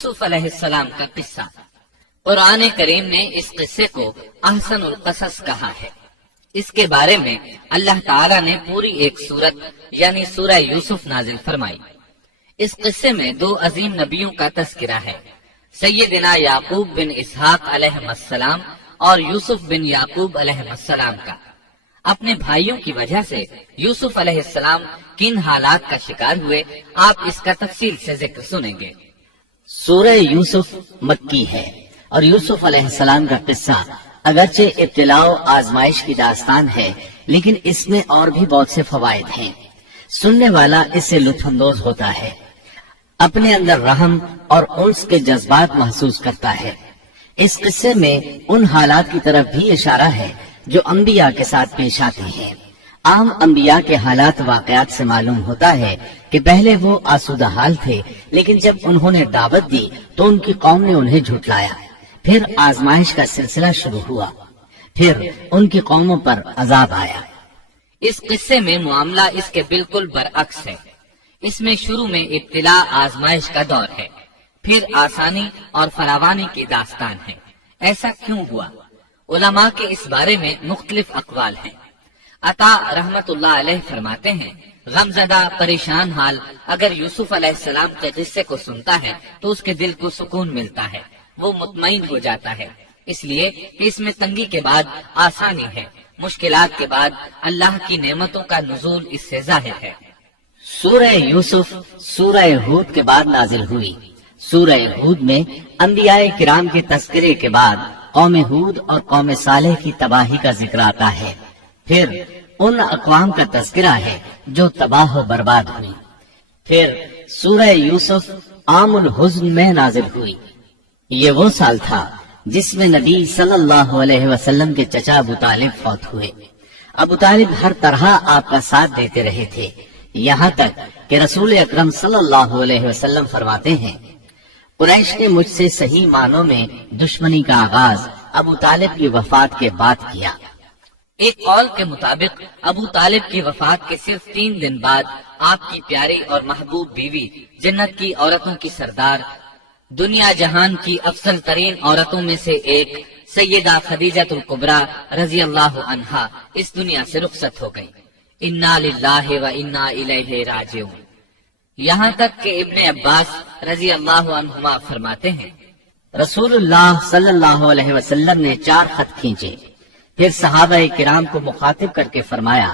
یوسف علیہ السلام کا قصہ۔ قرآن کریم نے اس قصے کو احسن القصص کہا ہے۔ اس کے بارے میں اللہ تعالیٰ نے پوری ایک سورت یعنی سورہ یوسف نازل فرمائی۔ اس قصے میں دو عظیم نبیوں کا تذکرہ ہے، سیدنا یعقوب بن اسحاق علیہ السلام اور یوسف بن یعقوب علیہ السلام کا۔ اپنے بھائیوں کی وجہ سے یوسف علیہ السلام کن حالات کا شکار ہوئے، آپ اس کا تفصیل سے ذکر سنیں گے۔ سورہ یوسف مکی ہے اور یوسف علیہ السلام کا قصہ اگرچہ ابتلاء و آزمائش کی داستان ہے، لیکن اس میں اور بھی بہت سے فوائد ہیں۔ سننے والا اس سے لطف اندوز ہوتا ہے، اپنے اندر رحم اور انس کے جذبات محسوس کرتا ہے۔ اس قصے میں ان حالات کی طرف بھی اشارہ ہے جو انبیاء کے ساتھ پیش آتے ہیں۔ عام انبیاء کے حالات واقعات سے معلوم ہوتا ہے کہ پہلے وہ آسودہ حال تھے، لیکن جب انہوں نے دعوت دی تو ان کی قوم نے انہیں جھٹلایا، پھر آزمائش کا سلسلہ شروع ہوا، پھر ان کی قوموں پر عذاب آیا۔ اس قصے میں معاملہ اس کے بالکل برعکس ہے۔ اس میں شروع میں ابتلاء آزمائش کا دور ہے، پھر آسانی اور فراوانی کی داستان ہے۔ ایسا کیوں ہوا؟ علماء کے اس بارے میں مختلف اقوال ہیں۔ عطا رحمت اللہ علیہ فرماتے ہیں، غمزدہ پریشان حال اگر یوسف علیہ السلام کے قصے کو سنتا ہے تو اس کے دل کو سکون ملتا ہے، وہ مطمئن ہو جاتا ہے، اس لیے کہ اس میں تنگی کے بعد آسانی ہے، مشکلات کے بعد اللہ کی نعمتوں کا نزول اس سے ظاہر ہے۔ سورہ یوسف سورہ ہود کے بعد نازل ہوئی۔ سورہ ہود میں انبیاء کرام کے تذکرے کے بعد قوم ہود اور قوم صالح کی تباہی کا ذکر آتا ہے، پھر ان اقوام کا تذکرہ ہے جو تباہ و برباد ہوئی۔ پھر سورہ یوسف عام الحزن میں نازل ہوئی۔ یہ وہ سال تھا جس میں نبی صلی اللہ علیہ وسلم کے چچا ابو طالب فوت ہوئے۔ ابو طالب ہر طرح آپ کا ساتھ دیتے رہے تھے، یہاں تک کہ رسول اکرم صلی اللہ علیہ وسلم فرماتے ہیں، قریش نے مجھ سے صحیح معنوں میں دشمنی کا آغاز ابو طالب کی وفات کے بعد کیا۔ ایک قول کے مطابق ابو طالب کی وفات کے صرف 3 دن بعد آپ کی پیاری اور محبوب بیوی، جنت کی عورتوں کی سردار، دنیا جہان کی افضل ترین عورتوں میں سے ایک سیدہ خدیجہ الکبریٰ رضی اللہ عنہا اس دنیا سے رخصت ہو گئی۔ انا للہ و انا الیہ راجعون۔ یہاں تک کہ ابن عباس رضی اللہ عنہما فرماتے ہیں، رسول اللہ صلی اللہ علیہ وسلم نے 4 خط کھینچے، پھر صحابہ کرام کو مخاطب کر کے فرمایا،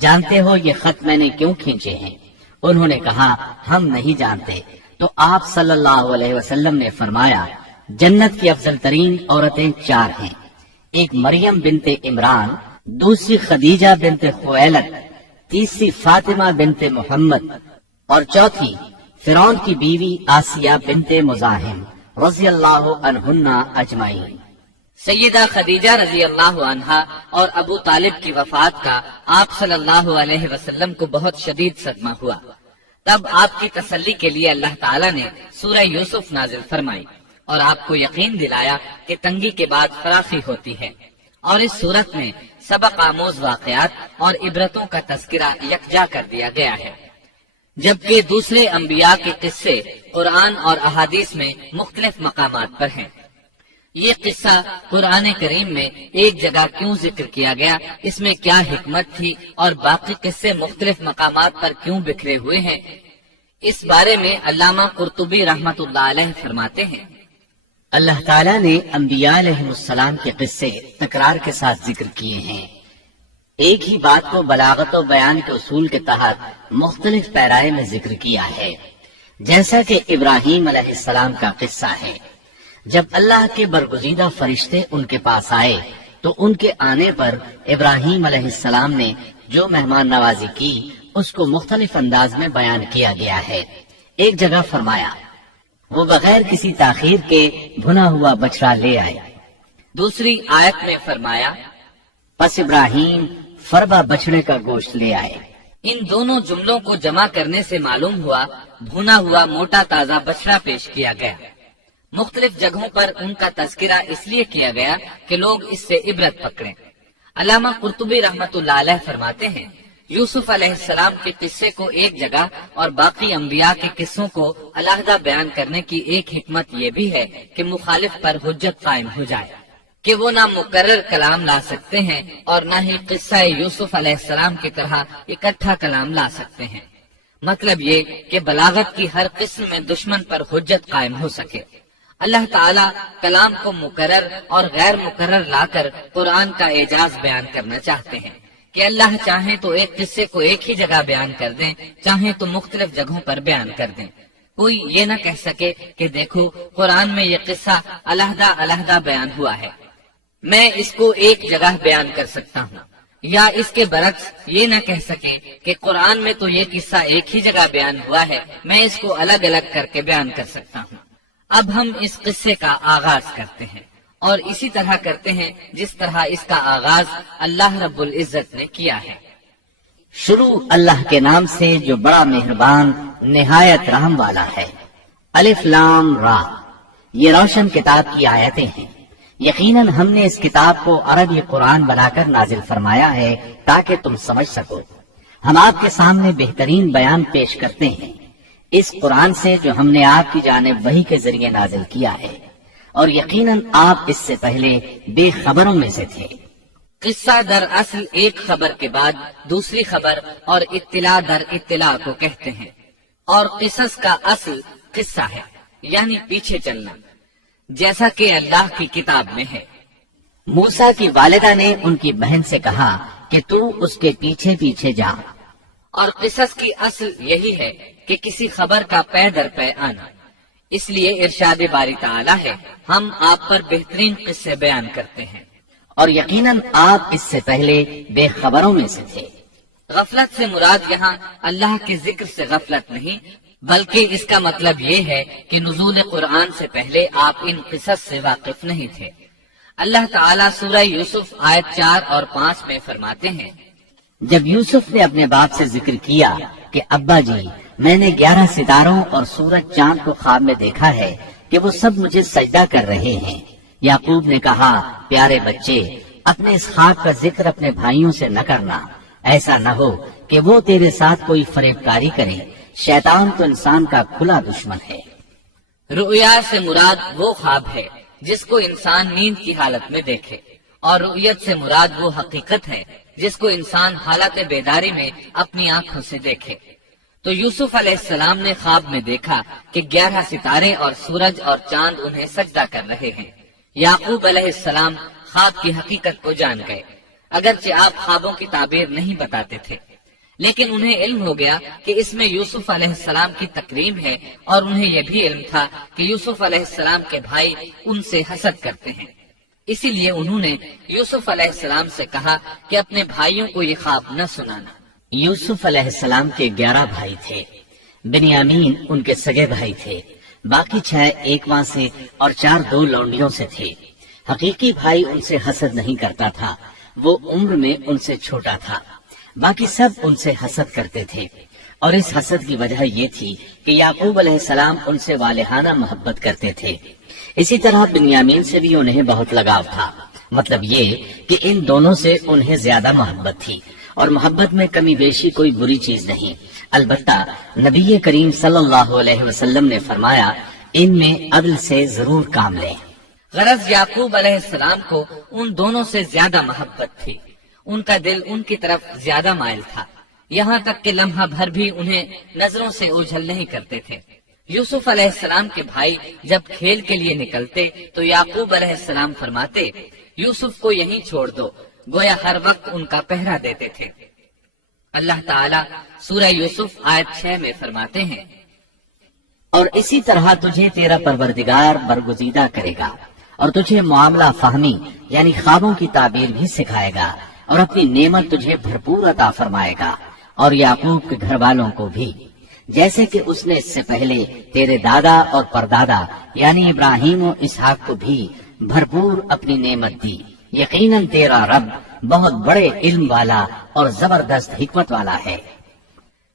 جانتے ہو یہ خط میں نے کیوں کھینچے ہیں؟ انہوں نے کہا، ہم نہیں جانتے۔ تو آپ صلی اللہ علیہ وسلم نے فرمایا، جنت کی افضل ترین عورتیں 4 ہیں، ایک مریم بنت عمران، دوسری خدیجہ بنت خویلد، تیسری فاطمہ بنت محمد، اور چوتھی فرعون کی بیوی آسیہ بنت مزاحم رضی اللہ عنہن اجمعین۔ سیدہ خدیجہ رضی اللہ عنہا اور ابو طالب کی وفات کا آپ صلی اللہ علیہ وسلم کو بہت شدید صدمہ ہوا۔ تب آپ کی تسلی کے لیے اللہ تعالیٰ نے سورہ یوسف نازل فرمائی اور آپ کو یقین دلایا کہ تنگی کے بعد فراخی ہوتی ہے، اور اس صورت میں سبق آموز واقعات اور عبرتوں کا تذکرہ یکجا کر دیا گیا ہے، جبکہ دوسرے انبیاء کے قصے قرآن اور احادیث میں مختلف مقامات پر ہیں۔ یہ قصہ قرآن کریم میں ایک جگہ کیوں ذکر کیا گیا، اس میں کیا حکمت تھی، اور باقی قصے مختلف مقامات پر کیوں بکھرے ہوئے ہیں، اس بارے میں علامہ قرطبی رحمت اللہ علیہ فرماتے ہیں، اللہ تعالیٰ نے انبیاء علیہ السلام کے قصے تکرار کے ساتھ ذکر کیے ہیں۔ ایک ہی بات کو بلاغت و بیان کے اصول کے تحت مختلف پیرائے میں ذکر کیا ہے، جیسا کہ ابراہیم علیہ السلام کا قصہ ہے۔ جب اللہ کے برگزیدہ فرشتے ان کے پاس آئے تو ان کے آنے پر ابراہیم علیہ السلام نے جو مہمان نوازی کی اس کو مختلف انداز میں بیان کیا گیا ہے۔ ایک جگہ فرمایا، وہ بغیر کسی تاخیر کے بھنا ہوا بچڑا لے آئے۔ دوسری آیت میں فرمایا، پس ابراہیم فربا بچڑے کا گوشت لے آئے۔ ان دونوں جملوں کو جمع کرنے سے معلوم ہوا بھنا ہوا موٹا تازہ بچڑا پیش کیا گیا۔ مختلف جگہوں پر ان کا تذکرہ اس لیے کیا گیا کہ لوگ اس سے عبرت پکڑیں۔ علامہ قرطبی رحمت اللہ علیہ فرماتے ہیں، یوسف علیہ السلام کے قصے کو ایک جگہ اور باقی انبیاء کے قصوں کو علیحدہ بیان کرنے کی ایک حکمت یہ بھی ہے کہ مخالف پر حجت قائم ہو جائے کہ وہ نہ مقرر کلام لا سکتے ہیں اور نہ ہی قصہ یوسف علیہ السلام کی طرح اکٹھا کلام لا سکتے ہیں۔ مطلب یہ کہ بلاغت کی ہر قسم میں دشمن پر حجت قائم ہو سکے۔ اللہ تعالیٰ کلام کو مقرر اور غیر مقرر لا کر قرآن کا اعجاز بیان کرنا چاہتے ہیں کہ اللہ چاہیں تو ایک قصے کو ایک ہی جگہ بیان کر دیں، چاہیں تو مختلف جگہوں پر بیان کر دیں۔ کوئی یہ نہ کہہ سکے کہ دیکھو قرآن میں یہ قصہ علیحدہ علیحدہ بیان ہوا ہے، میں اس کو ایک جگہ بیان کر سکتا ہوں، یا اس کے برعکس یہ نہ کہہ سکے کہ قرآن میں تو یہ قصہ ایک ہی جگہ بیان ہوا ہے، میں اس کو الگ الگ کر کے بیان کر سکتا ہوں۔ اب ہم اس قصے کا آغاز کرتے ہیں اور اسی طرح کرتے ہیں جس طرح اس کا آغاز اللہ رب العزت نے کیا ہے۔ شروع اللہ کے نام سے جو بڑا مہربان نہایت رحم والا ہے۔ الف لام را، یہ روشن کتاب کی آیتیں ہیں۔ یقیناً ہم نے اس کتاب کو عربی قرآن بنا کر نازل فرمایا ہے تاکہ تم سمجھ سکو۔ ہم آپ کے سامنے بہترین بیان پیش کرتے ہیں اس قرآن سے جو ہم نے آپ کی جانب وحی کے ذریعے نازل کیا ہے، اور یقیناً آپ اس سے پہلے بے خبروں میں سے تھے۔ قصہ در اصل ایک خبر کے بعد دوسری خبر اور اطلاع در اطلاع کو کہتے ہیں، اور قصص کا اصل قصہ ہے یعنی پیچھے چلنا، جیسا کہ اللہ کی کتاب میں ہے۔ موسیٰ کی والدہ نے ان کی بہن سے کہا کہ تو اس کے پیچھے پیچھے جا، اور قصص کی اصل یہی ہے کہ کسی خبر کا پے در پے آنا۔ اس لیے ارشاد باری تعالی ہے، ہم آپ پر بہترین قصے بیان کرتے ہیں، اور یقیناً آپ اس سے پہلے بے خبروں میں سے تھے۔ غفلت سے مراد یہاں اللہ کے ذکر سے غفلت نہیں، بلکہ اس کا مطلب یہ ہے کہ نزول قرآن سے پہلے آپ ان قصص سے واقف نہیں تھے۔ اللہ تعالیٰ سورہ یوسف آیت 4 اور 5 میں فرماتے ہیں، جب یوسف نے اپنے باپ سے ذکر کیا کہ ابا جی، میں نے 11 ستاروں اور سورج چاند کو خواب میں دیکھا ہے کہ وہ سب مجھے سجدہ کر رہے ہیں، یعقوب نے کہا، پیارے بچے، اپنے اس خواب کا ذکر اپنے بھائیوں سے نہ کرنا، ایسا نہ ہو کہ وہ تیرے ساتھ کوئی فریب کاری کرے، شیطان تو انسان کا کھلا دشمن ہے۔ رؤیا سے مراد وہ خواب ہے جس کو انسان نیند کی حالت میں دیکھے، اور رؤیت سے مراد وہ حقیقت ہے جس کو انسان حالت بیداری میں اپنی آنکھوں سے دیکھے۔ تو یوسف علیہ السلام نے خواب میں دیکھا کہ 11 ستارے اور سورج اور چاند انہیں سجدہ کر رہے ہیں۔ یعقوب علیہ السلام خواب کی حقیقت کو جان گئے، اگرچہ آپ خوابوں کی تعبیر نہیں بتاتے تھے، لیکن انہیں علم ہو گیا کہ اس میں یوسف علیہ السلام کی تکریم ہے، اور انہیں یہ بھی علم تھا کہ یوسف علیہ السلام کے بھائی ان سے حسد کرتے ہیں۔ اسی لیے انہوں نے یوسف علیہ السلام سے کہا کہ اپنے بھائیوں کو یہ خواب نہ سنانا۔ یوسف علیہ السلام کے 11 بھائی تھے، بنیامین ان کے سگے بھائی تھے، باقی 6 ایک ماں سے اور 4 2 لونڈیوں سے تھے۔ حقیقی بھائی ان سے حسد نہیں کرتا تھا، وہ عمر میں ان سے چھوٹا تھا، باقی سب ان سے حسد کرتے تھے، اور اس حسد کی وجہ یہ تھی کہ یعقوب علیہ السلام ان سے والہانہ محبت کرتے تھے۔ اسی طرح بنیامین سے بھی انہیں بہت لگاؤ تھا، مطلب یہ کہ ان دونوں سے انہیں زیادہ محبت تھی، اور محبت میں کمی بیشی کوئی بری چیز نہیں، البتہ نبی کریم صلی اللہ علیہ وسلم نے فرمایا، ان میں عدل سے ضرور کام لیں۔ غرض یعقوب علیہ السلام کو ان دونوں سے زیادہ محبت تھی، ان کا دل ان کی طرف زیادہ مائل تھا، یہاں تک کہ لمحہ بھر بھی انہیں نظروں سے اوجھل نہیں کرتے تھے۔ یوسف علیہ السلام کے بھائی جب کھیل کے لیے نکلتے تو یعقوب علیہ السلام فرماتے، یوسف کو یہیں چھوڑ دو، گویا ہر وقت ان کا پہرا دیتے تھے۔ اللہ تعالیٰ سورہ یوسف آیت 6 میں فرماتے ہیں، اور اسی طرح تجھے تیرا پروردگار برگزیدہ کرے گا، اور تجھے معاملہ فہمی یعنی خوابوں کی تعبیر بھی سکھائے گا، اور اپنی نعمت تجھے بھرپور عطا فرمائے گا، اور یعقوب کے گھر والوں کو بھی، جیسے کہ اس نے اس سے پہلے تیرے دادا اور پردادا یعنی ابراہیم و اسحاق کو بھی بھرپور اپنی نعمت دی۔ یقیناً تیرا رب بہت بڑے علم والا اور زبردست حکمت والا ہے۔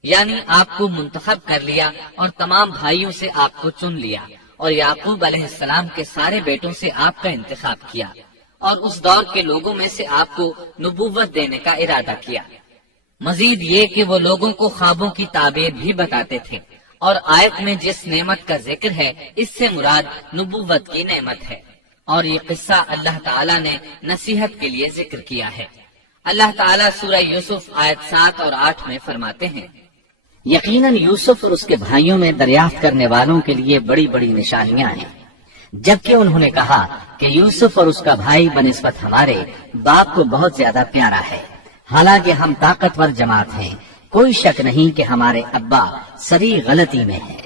یعنی آپ کو منتخب کر لیا اور تمام بھائیوں سے آپ کو چن لیا، اور یعقوب علیہ السلام کے سارے بیٹوں سے آپ کا انتخاب کیا، اور اس دور کے لوگوں میں سے آپ کو نبوت دینے کا ارادہ کیا۔ مزید یہ کہ وہ لوگوں کو خوابوں کی تعبیر بھی بتاتے تھے، اور آیت میں جس نعمت کا ذکر ہے اس سے مراد نبوت کی نعمت ہے، اور یہ قصہ اللہ تعالیٰ نے نصیحت کے لیے ذکر کیا ہے۔ اللہ تعالیٰ سورہ یوسف آیت 7 اور 8 میں فرماتے ہیں، یقیناً یوسف اور اس کے بھائیوں میں دریافت کرنے والوں کے لیے بڑی بڑی نشانیاں ہیں، جبکہ انہوں نے کہا کہ یوسف اور اس کا بھائی بنسبت ہمارے باپ کو بہت زیادہ پیارا ہے، حالانکہ ہم طاقتور جماعت ہیں، کوئی شک نہیں کہ ہمارے ابا سری غلطی میں ہے۔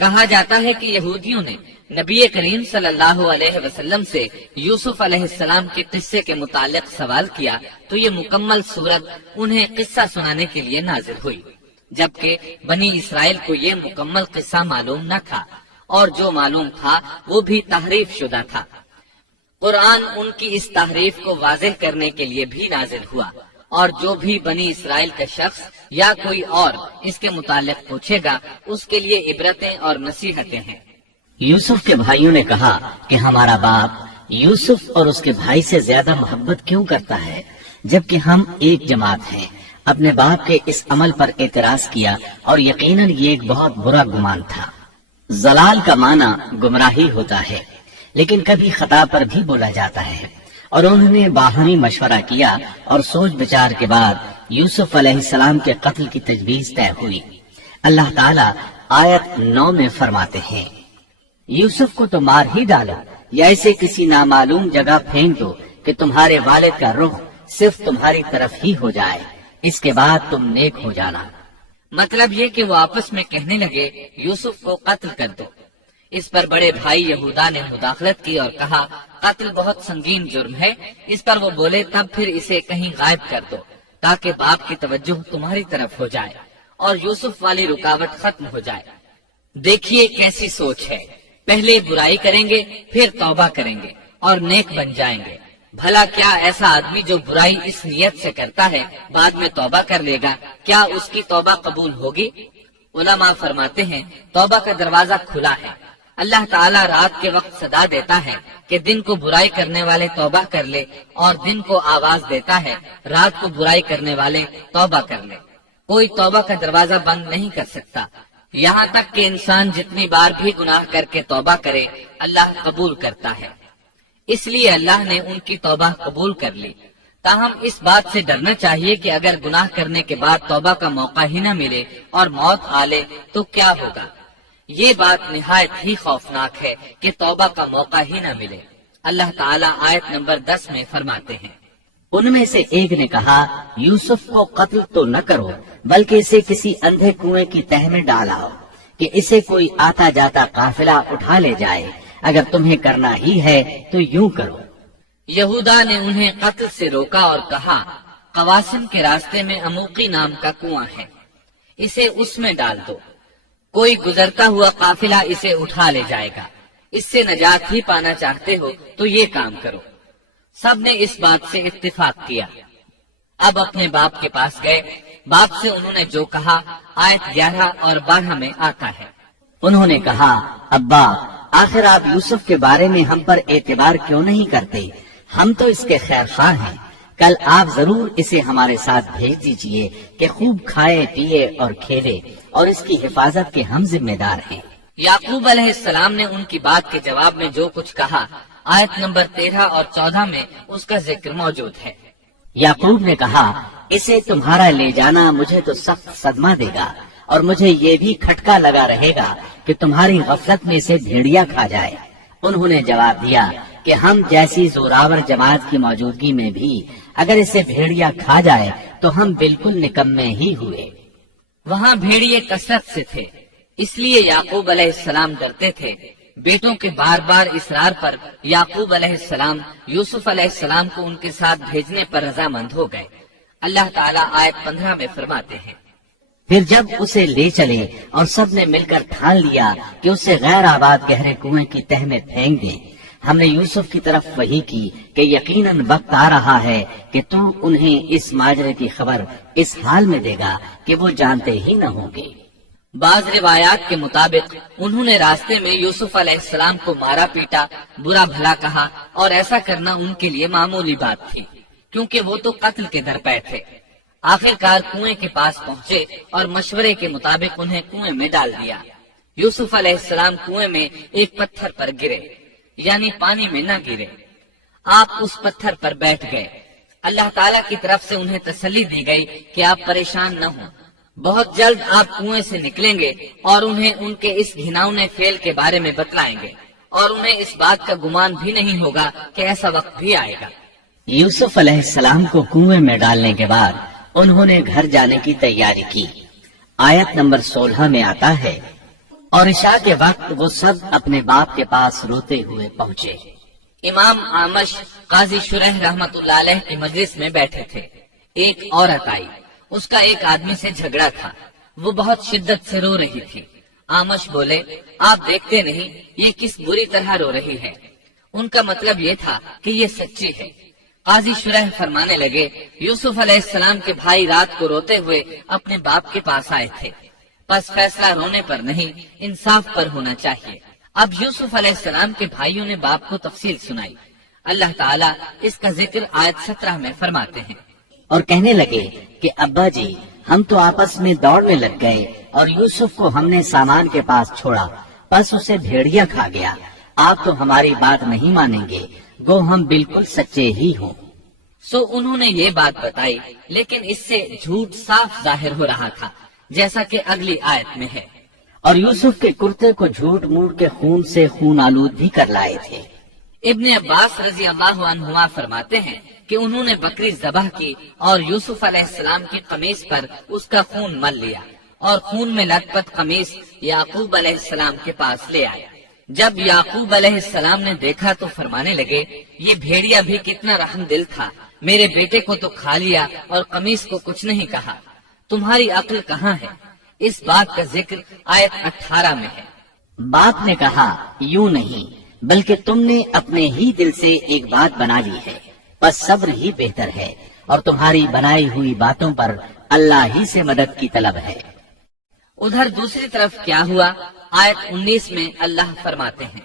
کہا جاتا ہے کہ یہودیوں نے نبی کریم صلی اللہ علیہ وسلم سے یوسف علیہ السلام کے قصے کے متعلق سوال کیا تو یہ مکمل صورت انہیں قصہ سنانے کے لیے نازل ہوئی، جبکہ بنی اسرائیل کو یہ مکمل قصہ معلوم نہ تھا، اور جو معلوم تھا وہ بھی تحریف شدہ تھا۔ قرآن ان کی اس تحریف کو واضح کرنے کے لیے بھی نازل ہوا، اور جو بھی بنی اسرائیل کا شخص یا کوئی اور اس کے متعلق پوچھے گا اس کے لیے عبرتیں اور نصیحتیں ہیں۔ یوسف کے بھائیوں نے کہا کہ ہمارا باپ یوسف اور اس کے بھائی سے زیادہ محبت کیوں کرتا ہے، جبکہ ہم ایک جماعت ہیں۔ اپنے باپ کے اس عمل پر اعتراض کیا، اور یقیناً یہ ایک بہت برا گمان تھا۔ زلال کا معنی گمراہی ہوتا ہے، لیکن کبھی خطا پر بھی بولا جاتا ہے، اور انہوں نے باہمی مشورہ کیا اور سوچ بچار کے بعد یوسف علیہ السلام کے قتل کی تجویز طے ہوئی۔ اللہ تعالیٰ آیت 9 میں فرماتے ہیں، یوسف کو تو مار ہی ڈالو یا اسے کسی نامعلوم جگہ پھینک دو کہ تمہارے والد کا رخ صرف تمہاری طرف ہی ہو جائے، اس کے بعد تم نیک ہو جانا۔ مطلب یہ کہ وہ آپس میں کہنے لگے یوسف کو قتل کر دو۔ اس پر بڑے بھائی یہودا نے مداخلت کی اور کہا قتل بہت سنگین جرم ہے، اس پر وہ بولے تب پھر اسے کہیں غائب کر دو تاکہ باپ کی توجہ تمہاری طرف ہو جائے اور یوسف والی رکاوٹ ختم ہو جائے۔ دیکھیے کیسی سوچ ہے، پہلے برائی کریں گے پھر توبہ کریں گے اور نیک بن جائیں گے۔ بھلا کیا ایسا آدمی جو برائی اس نیت سے کرتا ہے بعد میں توبہ کر لے گا، کیا اس کی توبہ قبول ہوگی؟ علماء فرماتے ہیں توبہ کا دروازہ کھلا ہے۔ اللہ تعالیٰ رات کے وقت صدا دیتا ہے کہ دن کو برائی کرنے والے توبہ کر لے، اور دن کو آواز دیتا ہے رات کو برائی کرنے والے توبہ کر لے۔ کوئی توبہ کا دروازہ بند نہیں کر سکتا، یہاں تک کہ انسان جتنی بار بھی گناہ کر کے توبہ کرے اللہ قبول کرتا ہے۔ اس لیے اللہ نے ان کی توبہ قبول کر لی۔ تاہم اس بات سے ڈرنا چاہیے کہ اگر گناہ کرنے کے بعد توبہ کا موقع ہی نہ ملے اور موت آ لے تو کیا ہوگا؟ یہ بات نہایت ہی خوفناک ہے کہ توبہ کا موقع ہی نہ ملے۔ اللہ تعالیٰ آیت نمبر 10 میں فرماتے ہیں، ان میں سے ایک نے کہا یوسف کو قتل تو نہ کرو بلکہ اسے کسی اندھے کنویں کی تہ میں ڈالاؤ کہ اسے کوئی آتا جاتا قافلہ اٹھا لے جائے، اگر تمہیں کرنا ہی ہے تو یوں کرو۔ یہودا نے انہیں قتل سے روکا اور کہا قواسم کے راستے میں عموقی نام کا کنواں ہے، اسے اس میں ڈال دو، کوئی گزرتا ہوا قافلہ اسے اٹھا لے جائے گا، اس سے نجات ہی پانا چاہتے ہو تو یہ کام کرو۔ سب نے اس بات سے اتفاق کیا۔ اب اپنے باپ کے پاس گئے، باپ سے انہوں نے جو کہا آیت 11 اور 12 میں آتا ہے، انہوں نے کہا ابا آخر آپ یوسف کے بارے میں ہم پر اعتبار کیوں نہیں کرتے؟ ہم تو اس کے خیر خواہ ہیں، کل آپ ضرور اسے ہمارے ساتھ بھیج دیجئے کہ خوب کھائے پیے اور کھیلے، اور اس کی حفاظت کے ہم ذمہ دار ہیں۔ یعقوب علیہ السلام نے ان کی بات کے جواب میں جو کچھ کہا آیت نمبر 13 اور 14 میں اس کا ذکر موجود ہے۔ یعقوب نے کہا اسے تمہارا لے جانا مجھے تو سخت صدمہ دے گا، اور مجھے یہ بھی کھٹکا لگا رہے گا کہ تمہاری غفلت میں اسے بھیڑیا کھا جائے۔ انہوں نے جواب دیا کہ ہم جیسی زوراور جماعت کی موجودگی میں بھی اگر اسے بھیڑیا کھا جائے تو ہم بالکل نکمے ہی ہوئے۔ وہاں بھیڑیے کثرت سے تھے، اس لیے یعقوب علیہ السلام ڈرتے تھے۔ بیٹوں کے بار بار اصرار پر یعقوب علیہ السلام یوسف علیہ السلام کو ان کے ساتھ بھیجنے پر رضامند ہو گئے۔ اللہ تعالیٰ آیت 15 میں فرماتے ہیں، پھر جب اسے لے چلے اور سب نے مل کر ٹھان لیا کہ اسے غیر آباد گہرے کنویں کی تہ میں پھینک دیں، ہم نے یوسف کی طرف وحی کی کہ یقیناً وقت آ رہا ہے کہ تو انہیں اس ماجرے کی خبر اس حال میں دے گا کہ وہ جانتے ہی نہ ہوں گے۔ بعض روایات کے مطابق انہوں نے راستے میں یوسف علیہ السلام کو مارا پیٹا، برا بھلا کہا، اور ایسا کرنا ان کے لیے معمولی بات تھی کیونکہ وہ تو قتل کے درپے تھے۔ آخر کار کنویں کے پاس پہنچے اور مشورے کے مطابق انہیں کنویں میں ڈال دیا۔ یوسف علیہ السلام کنویں میں ایک پتھر پر گرے، یعنی پانی میں نہ گرے۔ آپ اس پتھر پر بیٹھ گئے۔ اللہ تعالیٰ کی طرف سے انہیں تسلی دی گئی کہ آپ پریشان نہ ہوں، بہت جلد آپ کنویں سے نکلیں گے اور انہیں ان کے اس گھناؤنے فعل کے بارے میں بتلائیں گے، اور انہیں اس بات کا گمان بھی نہیں ہوگا کہ ایسا وقت بھی آئے گا۔ یوسف علیہ السلام کو کنویں میں ڈالنے کے بعد انہوں نے گھر جانے کی تیاری کی۔ آیت نمبر 16 میں آتا ہے، اور عشاء کے وقت وہ سب اپنے باپ کے پاس روتے ہوئے پہنچے۔ امام آمش قاضی شرح رحمت اللہ علیہ کی مجلس میں بیٹھے تھے۔ ایک عورت آئی، اس کا ایک آدمی سے جھگڑا تھا، وہ بہت شدت سے رو رہی تھی۔ آمش بولے، آپ دیکھتے نہیں یہ کس بری طرح رو رہی ہے؟ ان کا مطلب یہ تھا کہ یہ سچی ہے۔ قاضی شرح فرمانے لگے، یوسف علیہ السلام کے بھائی رات کو روتے ہوئے اپنے باپ کے پاس آئے تھے، بس فیصلہ رونے پر نہیں انصاف پر ہونا چاہیے۔ اب یوسف علیہ السلام کے بھائیوں نے باپ کو تفصیل سنائی۔ اللہ تعالیٰ اس کا ذکر آیت 17 میں فرماتے ہیں، اور کہنے لگے کہ ابا جی ہم تو آپس میں دوڑنے لگ گئے اور یوسف کو ہم نے سامان کے پاس چھوڑا، بس اسے بھیڑیا کھا گیا۔ آپ تو ہماری بات نہیں مانیں گے، گو ہم بالکل سچے ہی ہوں۔ سو انہوں نے یہ بات بتائی، لیکن اس سے جھوٹ صاف ظاہر ہو رہا تھا، جیسا کہ اگلی آیت میں ہے۔ اور یوسف کے کرتے کو جھوٹ موڑ کے خون سے خون آلود بھی کر لائے تھے۔ ابن عباس رضی اللہ عنہما فرماتے ہیں کہ انہوں نے بکری ذبح کی اور یوسف علیہ السلام کی قمیص پر اس کا خون مل لیا اور خون میں لت پت قمیص یعقوب علیہ السلام کے پاس لے آئے۔ جب یعقوب علیہ السلام نے دیکھا تو فرمانے لگے، یہ بھیڑیا بھی کتنا رحم دل تھا، میرے بیٹے کو تو کھا لیا اور قمیص کو کچھ نہیں کہا، تمہاری عقل کہاں ہے؟ اس بات کا ذکر آیت 18 میں ہے۔ باپ نے کہا، یوں نہیں بلکہ تم نے اپنے ہی دل سے ایک بات بنا لی ہے، بس صبر ہی بہتر ہے، اور تمہاری بنائی ہوئی باتوں پر اللہ ہی سے مدد کی طلب ہے۔ ادھر دوسری طرف کیا ہوا؟ آیت 19 میں اللہ فرماتے ہیں،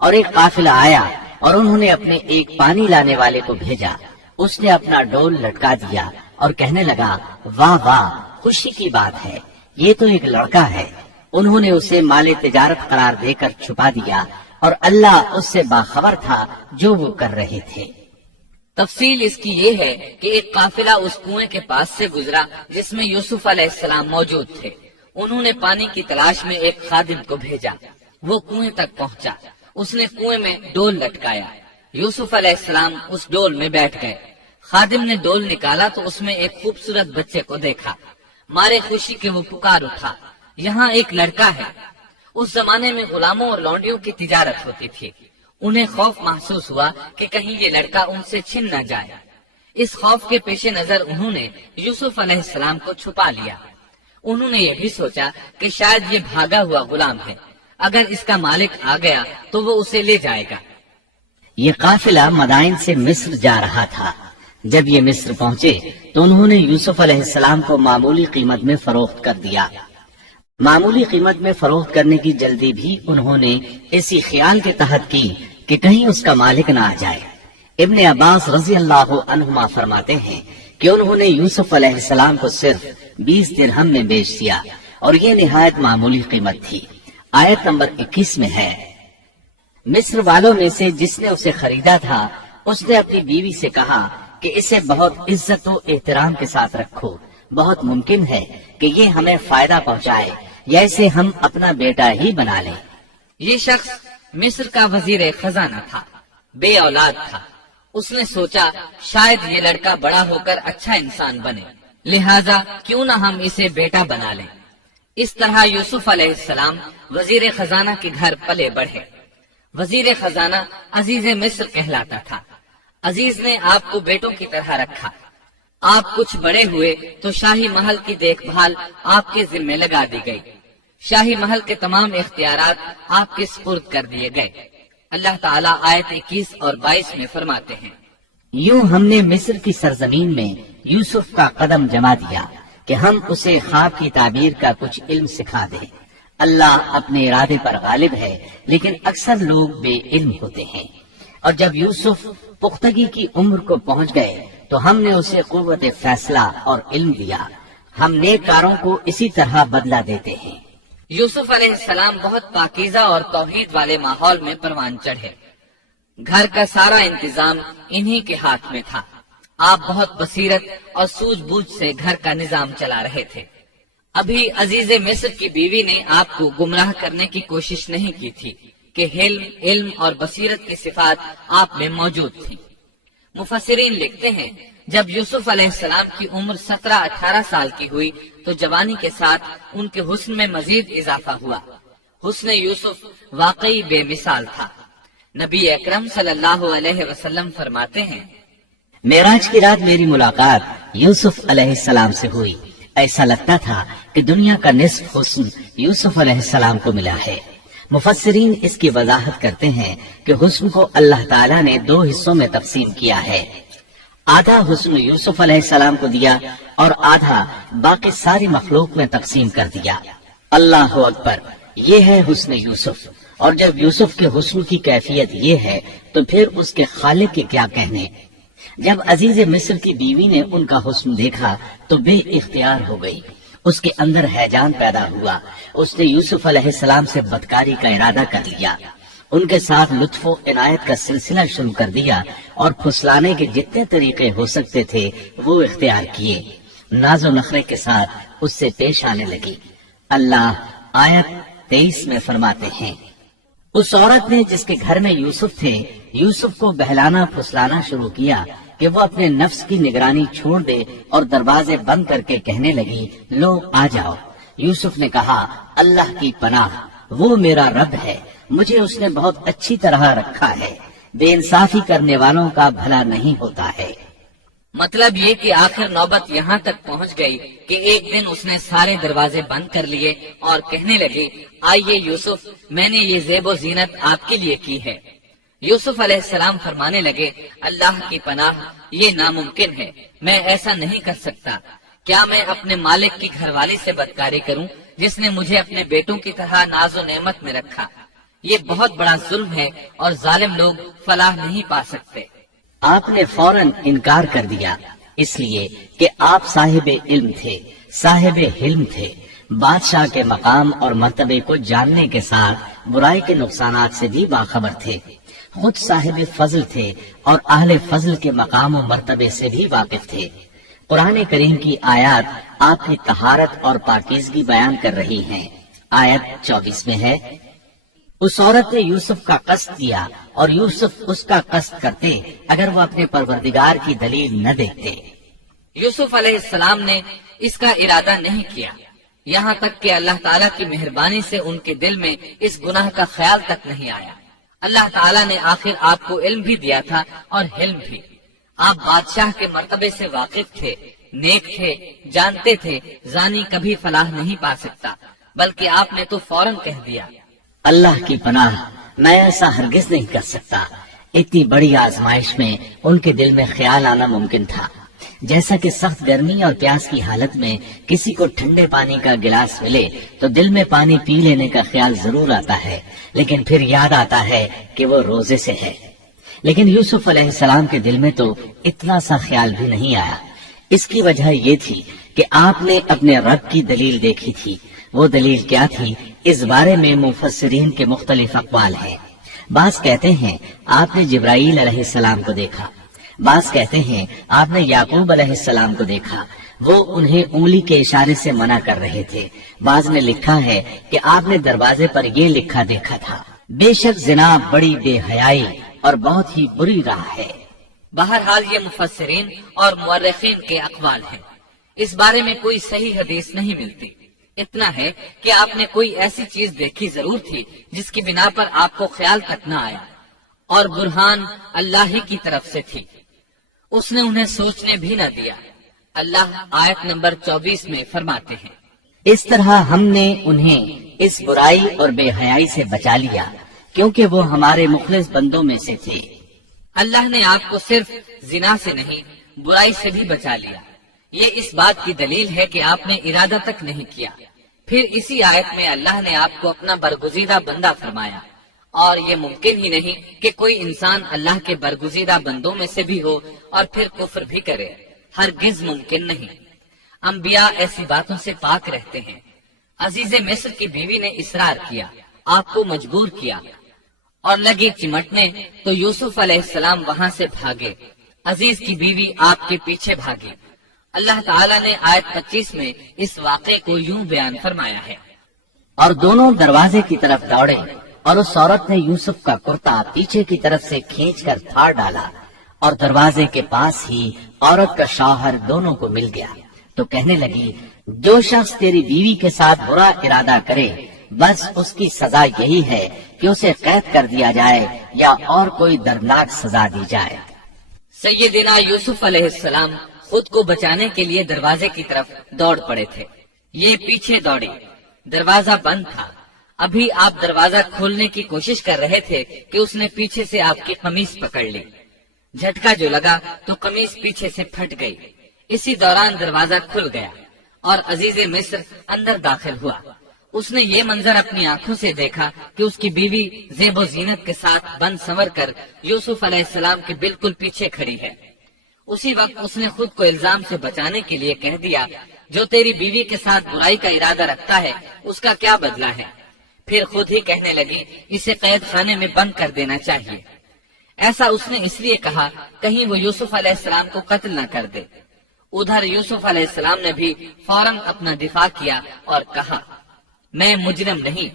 اور ایک قافلہ آیا اور انہوں نے اپنے ایک پانی لانے والے کو بھیجا، اس نے اپنا ڈول لٹکا دیا اور کہنے لگا، واہ واہ، خوشی کی بات ہے، یہ تو ایک لڑکا ہے۔ انہوں نے اسے مال تجارت قرار دے کر چھپا دیا، اور اللہ اس سے باخبر تھا جو وہ کر رہے تھے۔ تفصیل اس کی یہ ہے کہ ایک قافلہ اس کنویں کے پاس سے گزرا جس میں یوسف علیہ السلام موجود تھے۔ انہوں نے پانی کی تلاش میں ایک خادم کو بھیجا، وہ کنویں تک پہنچا، اس نے کنویں میں ڈول لٹکایا، یوسف علیہ السلام اس ڈول میں بیٹھ گئے۔ خادم نے ڈول نکالا تو اس میں ایک خوبصورت بچے کو دیکھا، مارے خوشی کے وہ پکار اٹھا، یہاں ایک لڑکا ہے۔ اس زمانے میں غلاموں اور لونڈیوں کی تجارت ہوتی تھی، انہیں خوف محسوس ہوا کہ کہیں یہ لڑکا ان سے چھن نہ جائے۔ اس خوف کے پیش نظر انہوں نے یوسف علیہ السلام کو چھپا لیا۔ انہوں نے یہ بھی سوچا کہ شاید یہ بھاگا ہوا غلام ہے، اگر اس کا مالک آ گیا تو وہ اسے لے جائے گا۔ یہ قافلہ مدائن سے مصر جا رہا تھا۔ جب یہ مصر پہنچے تو انہوں نے یوسف علیہ السلام کو معمولی قیمت میں فروخت کر دیا۔ معمولی قیمت میں فروخت کرنے کی جلدی بھی انہوں نے اسی خیال کے تحت کی کہ کہیں اس کا مالک نہ آ جائے۔ ابن عباس رضی اللہ عنہما فرماتے ہیں کہ انہوں نے یوسف علیہ السلام کو صرف 20 درہم میں بیچ دیا، اور یہ نہایت معمولی قیمت تھی۔ آیت نمبر 21 میں ہے، مصر والوں میں سے جس نے اسے خریدا تھا اس نے اپنی بیوی سے کہا کہ اسے بہت عزت و احترام کے ساتھ رکھو، بہت ممکن ہے کہ یہ ہمیں فائدہ پہنچائے یا اسے ہم اپنا بیٹا ہی بنا لیں۔ یہ شخص مصر کا وزیر خزانہ تھا، بے اولاد تھا۔ اس نے سوچا شاید یہ لڑکا بڑا ہو کر اچھا انسان بنے، لہذا کیوں نہ ہم اسے بیٹا بنا لیں۔ اس طرح یوسف علیہ السلام وزیر خزانہ کے گھر پلے بڑھے۔ وزیر خزانہ عزیز مصر کہلاتا تھا۔ عزیز نے آپ کو بیٹوں کی طرح رکھا۔ آپ کچھ بڑے ہوئے تو شاہی محل کی دیکھ بھال آپ کے ذمہ لگا دی گئی، شاہی محل کے تمام اختیارات آپ کے سپرد کر دیے گئے۔ اللہ تعالیٰ آیت 21 اور 22 میں فرماتے ہیں، یوں ہم نے مصر کی سرزمین میں یوسف کا قدم جما دیا کہ ہم اسے خواب کی تعبیر کا کچھ علم سکھا دیں۔ اللہ اپنے ارادے پر غالب ہے، لیکن اکثر لوگ بے علم ہوتے ہیں۔ اور جب یوسف پختگی کی عمر کو پہنچ گئے تو ہم نے اسے قوت فیصلہ اور علم دیا. ہم نیک کاروں کو اسی طرح بدلہ دیتے ہیں. یوسف علیہ السلام بہت پاکیزہ اور توحید والے ماحول میں پروان چڑھے. گھر کا سارا انتظام انہی کے ہاتھ میں تھا. آپ بہت بصیرت اور سوجھ بوجھ سے گھر کا نظام چلا رہے تھے. ابھی عزیز مصر کی بیوی نے آپ کو گمراہ کرنے کی کوشش نہیں کی تھی کہ علم اور بصیرت کی صفات آپ میں موجود تھی. مفسرین لکھتے ہیں جب یوسف علیہ السلام کی عمر 17-18 سال کی ہوئی تو جوانی کے ساتھ ان کے حسن میں مزید اضافہ ہوا. حسن یوسف واقعی بے مثال تھا. نبی اکرم صلی اللہ علیہ وسلم فرماتے ہیں معراج کی رات میری ملاقات یوسف علیہ السلام سے ہوئی. ایسا لگتا تھا کہ دنیا کا نصف حسن یوسف علیہ السلام کو ملا ہے. مفسرین اس کی وضاحت کرتے ہیں کہ حسن کو اللہ تعالیٰ نے 2 حصوں میں تقسیم کیا ہے. آدھا حسن یوسف علیہ السلام کو دیا اور آدھا باقی ساری مخلوق میں تقسیم کر دیا. اللہ اکبر، یہ ہے حسن یوسف. اور جب یوسف کے حسن کی کیفیت یہ ہے تو پھر اس کے خالق کے کیا کہنے. جب عزیز مصر کی بیوی نے ان کا حسن دیکھا تو بے اختیار ہو گئی. اس کے اندر ہیجان پیدا ہوا. اس نے یوسف علیہ السلام سے بدکاری کا ارادہ کر لیا. ان کے ساتھ لطف و عنایت کا سلسلہ شروع کر دیا اور پھسلانے کے جتنے طریقے ہو سکتے تھے وہ اختیار کیے. ناز و نخرے کے ساتھ اس سے پیش آنے لگی. اللہ آیت 23 میں فرماتے ہیں اس عورت نے جس کے گھر میں یوسف تھے یوسف کو بہلانا پھسلانا شروع کیا کہ وہ اپنے نفس کی نگرانی چھوڑ دے اور دروازے بند کر کے کہنے لگی لو آ جاؤ. یوسف نے کہا اللہ کی پناہ، وہ میرا رب ہے، مجھے اس نے بہت اچھی طرح رکھا ہے. بے انصافی کرنے والوں کا بھلا نہیں ہوتا ہے. مطلب یہ کہ آخر نوبت یہاں تک پہنچ گئی کہ ایک دن اس نے سارے دروازے بند کر لیے اور کہنے لگی آئیے یوسف، میں نے یہ زیب و زینت آپ کے لیے کی ہے. یوسف علیہ السلام فرمانے لگے اللہ کی پناہ، یہ ناممکن ہے، میں ایسا نہیں کر سکتا. کیا میں اپنے مالک کی گھر والی سے بدکاری کروں جس نے مجھے اپنے بیٹوں کی طرح ناز و نعمت میں رکھا؟ یہ بہت بڑا ظلم ہے اور ظالم لوگ فلاح نہیں پا سکتے. آپ نے فوراً انکار کر دیا اس لیے کہ آپ صاحب علم تھے، صاحب حلم تھے، بادشاہ کے مقام اور مرتبے کو جاننے کے ساتھ برائی کے نقصانات سے بھی باخبر تھے. خود صاحب فضل تھے اور اہل فضل کے مقام و مرتبے سے بھی واقف تھے. قرآن کریم کی آیات آپ کی طہارت اور پاکیزگی بیان کر رہی ہیں. آیت 24 میں ہے اس عورت نے یوسف کا قصد کیا اور یوسف اس کا قصد کرتے اگر وہ اپنے پروردگار کی دلیل نہ دیکھتے. یوسف علیہ السلام نے اس کا ارادہ نہیں کیا، یہاں تک کہ اللہ تعالیٰ کی مہربانی سے ان کے دل میں اس گناہ کا خیال تک نہیں آیا. اللہ تعالیٰ نے آخر آپ کو علم بھی دیا تھا اور حلم بھی. آپ بادشاہ کے مرتبے سے واقف تھے، نیک تھے، جانتے تھے زانی کبھی فلاح نہیں پا سکتا، بلکہ آپ نے تو فوراً کہہ دیا اللہ کی پناہ، میں ایسا ہرگز نہیں کر سکتا. اتنی بڑی آزمائش میں ان کے دل میں خیال آنا ممکن تھا. جیسا کہ سخت گرمی اور پیاس کی حالت میں کسی کو ٹھنڈے پانی کا گلاس ملے تو دل میں پانی پی لینے کا خیال ضرور آتا ہے، لیکن پھر یاد آتا ہے کہ وہ روزے سے ہے. لیکن یوسف علیہ السلام کے دل میں تو اتنا سا خیال بھی نہیں آیا. اس کی وجہ یہ تھی کہ آپ نے اپنے رب کی دلیل دیکھی تھی. وہ دلیل کیا تھی اس بارے میں مفسرین کے مختلف اقوال ہیں. بعض کہتے ہیں آپ نے جبرائیل علیہ السلام کو دیکھا، بعض کہتے ہیں آپ نے یعقوب علیہ السلام کو دیکھا، وہ انہیں انگلی کے اشارے سے منع کر رہے تھے. بعض نے لکھا ہے کہ آپ نے دروازے پر یہ لکھا دیکھا تھا بے شک زنا بڑی بے حیائی اور بہت ہی بری راہ ہے. بہرحال یہ مفسرین اور مورخین کے اقوال ہیں، اس بارے میں کوئی صحیح حدیث نہیں ملتی. اتنا ہے کہ آپ نے کوئی ایسی چیز دیکھی ضرور تھی جس کی بنا پر آپ کو خیال تک نہ آیا، اور برہان اللہ ہی کی طرف سے تھی، اس نے انہیں سوچنے بھی نہ دیا. اللہ آیت نمبر 24 میں فرماتے ہیں اس طرح ہم نے انہیں اس برائی اور بے حیائی سے بچا لیا کیونکہ وہ ہمارے مخلص بندوں میں سے تھے. اللہ نے آپ کو صرف زنا سے نہیں برائی سے بھی بچا لیا. یہ اس بات کی دلیل ہے کہ آپ نے ارادہ تک نہیں کیا. پھر اسی آیت میں اللہ نے آپ کو اپنا برگزیدہ بندہ فرمایا اور یہ ممکن ہی نہیں کہ کوئی انسان اللہ کے برگزیدہ بندوں میں سے بھی ہو اور پھر کفر بھی کرے، ہرگز ممکن نہیں۔ انبیاء ایسی باتوں سے پاک رہتے ہیں۔ عزیز مصر کی بیوی نے اصرار کیا، آپ کو مجبور کیا اور لگی چمٹنے تو یوسف علیہ السلام وہاں سے بھاگے۔ عزیز کی بیوی آپ کے پیچھے بھاگی۔ اللہ تعالیٰ نے آیت 25 میں اس واقعے کو یوں بیان فرمایا ہے، اور دونوں دروازے کی طرف دوڑے اور اس عورت نے یوسف کا کرتا پیچھے کی طرف سے کھینچ کر پھاڑ ڈالا اور دروازے کے پاس ہی عورت کا شوہر دونوں کو مل گیا تو کہنے لگی، جو شخص تیری بیوی کے ساتھ برا ارادہ کرے بس اس کی سزا یہی ہے کہ اسے قید کر دیا جائے یا اور کوئی دردناک سزا دی جائے۔ سیدنا یوسف علیہ السلام خود کو بچانے کے لیے دروازے کی طرف دوڑ پڑے تھے، یہ پیچھے دوڑی، دروازہ بند تھا۔ ابھی آپ دروازہ کھولنے کی کوشش کر رہے تھے کہ اس نے پیچھے سے آپ کی قمیص پکڑ لی، جھٹکا جو لگا تو قمیص پیچھے سے پھٹ گئی۔ اسی دوران دروازہ کھل گیا اور عزیز مصر اندر داخل ہوا۔ اس نے یہ منظر اپنی آنکھوں سے دیکھا کہ اس کی بیوی زیب و زینت کے ساتھ بن سنور کر یوسف علیہ السلام کے بالکل پیچھے کھڑی ہے۔ اسی وقت اس نے خود کو الزام سے بچانے کے لیے کہہ دیا، جو تیری بیوی کے ساتھ برائی کا ارادہ رکھتا ہے اس کا کیا بدلہ ہے؟ پھر خود ہی کہنے لگی، اسے قید خانے میں بند کر دینا چاہیے۔ ایسا اس نے اس لیے کہا کہیں وہ یوسف علیہ السلام کو قتل نہ کر دے۔ ادھر یوسف علیہ السلام نے بھی فوراً اپنا دفاع کیا اور کہا، میں مجرم نہیں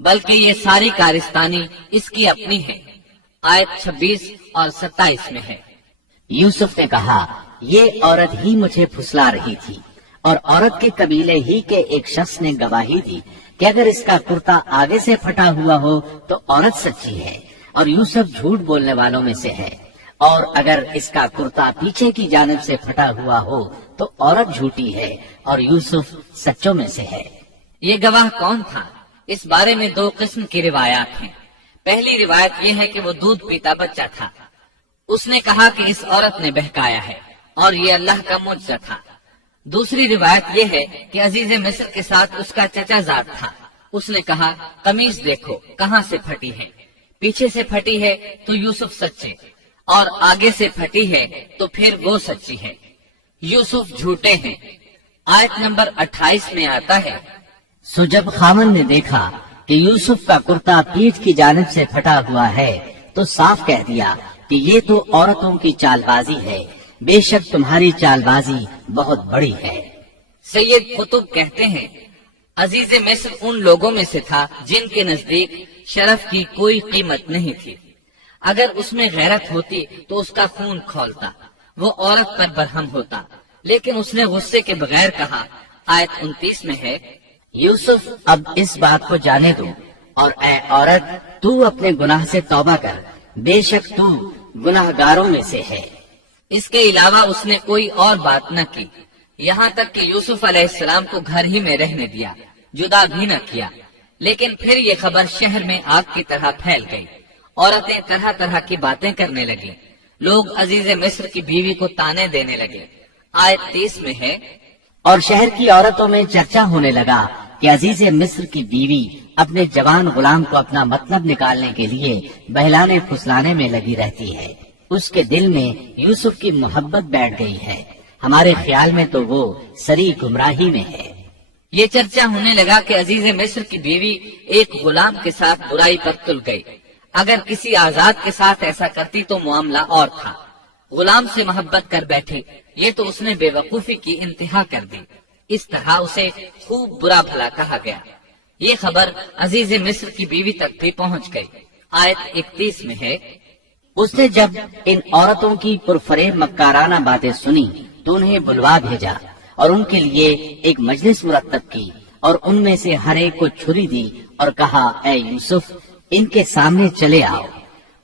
بلکہ یہ ساری کارستانی اس کی اپنی ہے۔ آیت 26 اور 27 میں ہے۔ یوسف نے کہا، یہ عورت ہی مجھے پھسلا رہی تھی، اور عورت کے قبیلے ہی کے ایک شخص نے گواہی دی کہ اگر اس کا کرتا آگے سے پھٹا ہوا ہو تو عورت سچی ہے اور یوسف جھوٹ بولنے والوں میں سے ہے، اور اگر اس کا کرتا پیچھے کی جانب سے پھٹا ہوا ہو تو عورت جھوٹی ہے اور یوسف سچوں میں سے ہے۔ یہ گواہ کون تھا؟ اس بارے میں دو قسم کی روایات ہیں۔ پہلی روایت یہ ہے کہ وہ دودھ پیتا بچہ تھا، اس نے کہا کہ اس عورت نے بہکایا ہے اور یہ اللہ کا معجزہ تھا۔ دوسری روایت یہ ہے کہ عزیز مصر کے ساتھ اس کا چچا زاد تھا، اس نے کہا، قمیص دیکھو کہاں سے پھٹی ہے، پیچھے سے پھٹی ہے تو یوسف سچے اور آگے سے پھٹی ہے تو پھر وہ سچی ہے، یوسف جھوٹے ہیں۔ آیت نمبر 28 میں آتا ہے، سو جب خاوند نے دیکھا کہ یوسف کا کرتا پیٹھ کی جانب سے پھٹا ہوا ہے تو صاف کہہ دیا کہ یہ تو عورتوں کی چال بازی ہے، بے شک تمہاری چال بازی بہت بڑی ہے۔ سید قطب کہتے ہیں، عزیز مصر ان لوگوں میں سے تھا جن کے نزدیک شرف کی کوئی قیمت نہیں تھی۔ اگر اس میں غیرت ہوتی تو اس کا خون کھولتا، وہ عورت پر برہم ہوتا، لیکن اس نے غصے کے بغیر کہا۔ آیت 29 میں ہے، یوسف اب اس بات کو جانے دو، اور اے عورت تو اپنے گناہ سے توبہ کر، بے شک تو گناہ گاروں میں سے ہے۔ اس کے علاوہ اس نے کوئی اور بات نہ کی، یہاں تک کہ یوسف علیہ السلام کو گھر ہی میں رہنے دیا، جدا بھی نہ کیا۔ لیکن پھر یہ خبر شہر میں آگ کی طرح پھیل گئی، عورتیں طرح طرح کی باتیں کرنے لگی، لوگ عزیز مصر کی بیوی کو تانے دینے لگے۔ آیت 30 میں ہے، اور شہر کی عورتوں میں چرچا ہونے لگا کہ عزیز مصر کی بیوی اپنے جوان غلام کو اپنا مطلب نکالنے کے لیے بہلانے پھسلانے میں لگی رہتی ہے، اس کے دل میں یوسف کی محبت بیٹھ گئی ہے، ہمارے خیال میں تو وہ سری گمراہی میں ہے۔ یہ چرچا ہونے لگا کہ عزیز مصر کی بیوی ایک غلام کے ساتھ برائی پر تل گئی، اگر کسی آزاد کے ساتھ ایسا کرتی تو معاملہ اور تھا، غلام سے محبت کر بیٹھی، یہ تو اس نے بے وقوفی کی انتہا کر دی، اس طرح اسے خوب برا بھلا کہا گیا۔ یہ خبر عزیز مصر کی بیوی تک بھی پہنچ گئی۔ آیت 31 میں ہے، اس نے جب ان عورتوں کی پرفریب مکارانہ باتیں سنی تو انہیں بلوا بھیجا اور ان کے لیے ایک مجلس مرتب کی اور ان میں سے ہر ایک کو چھری دی اور کہا، اے یوسف ان کے سامنے چلے آؤ۔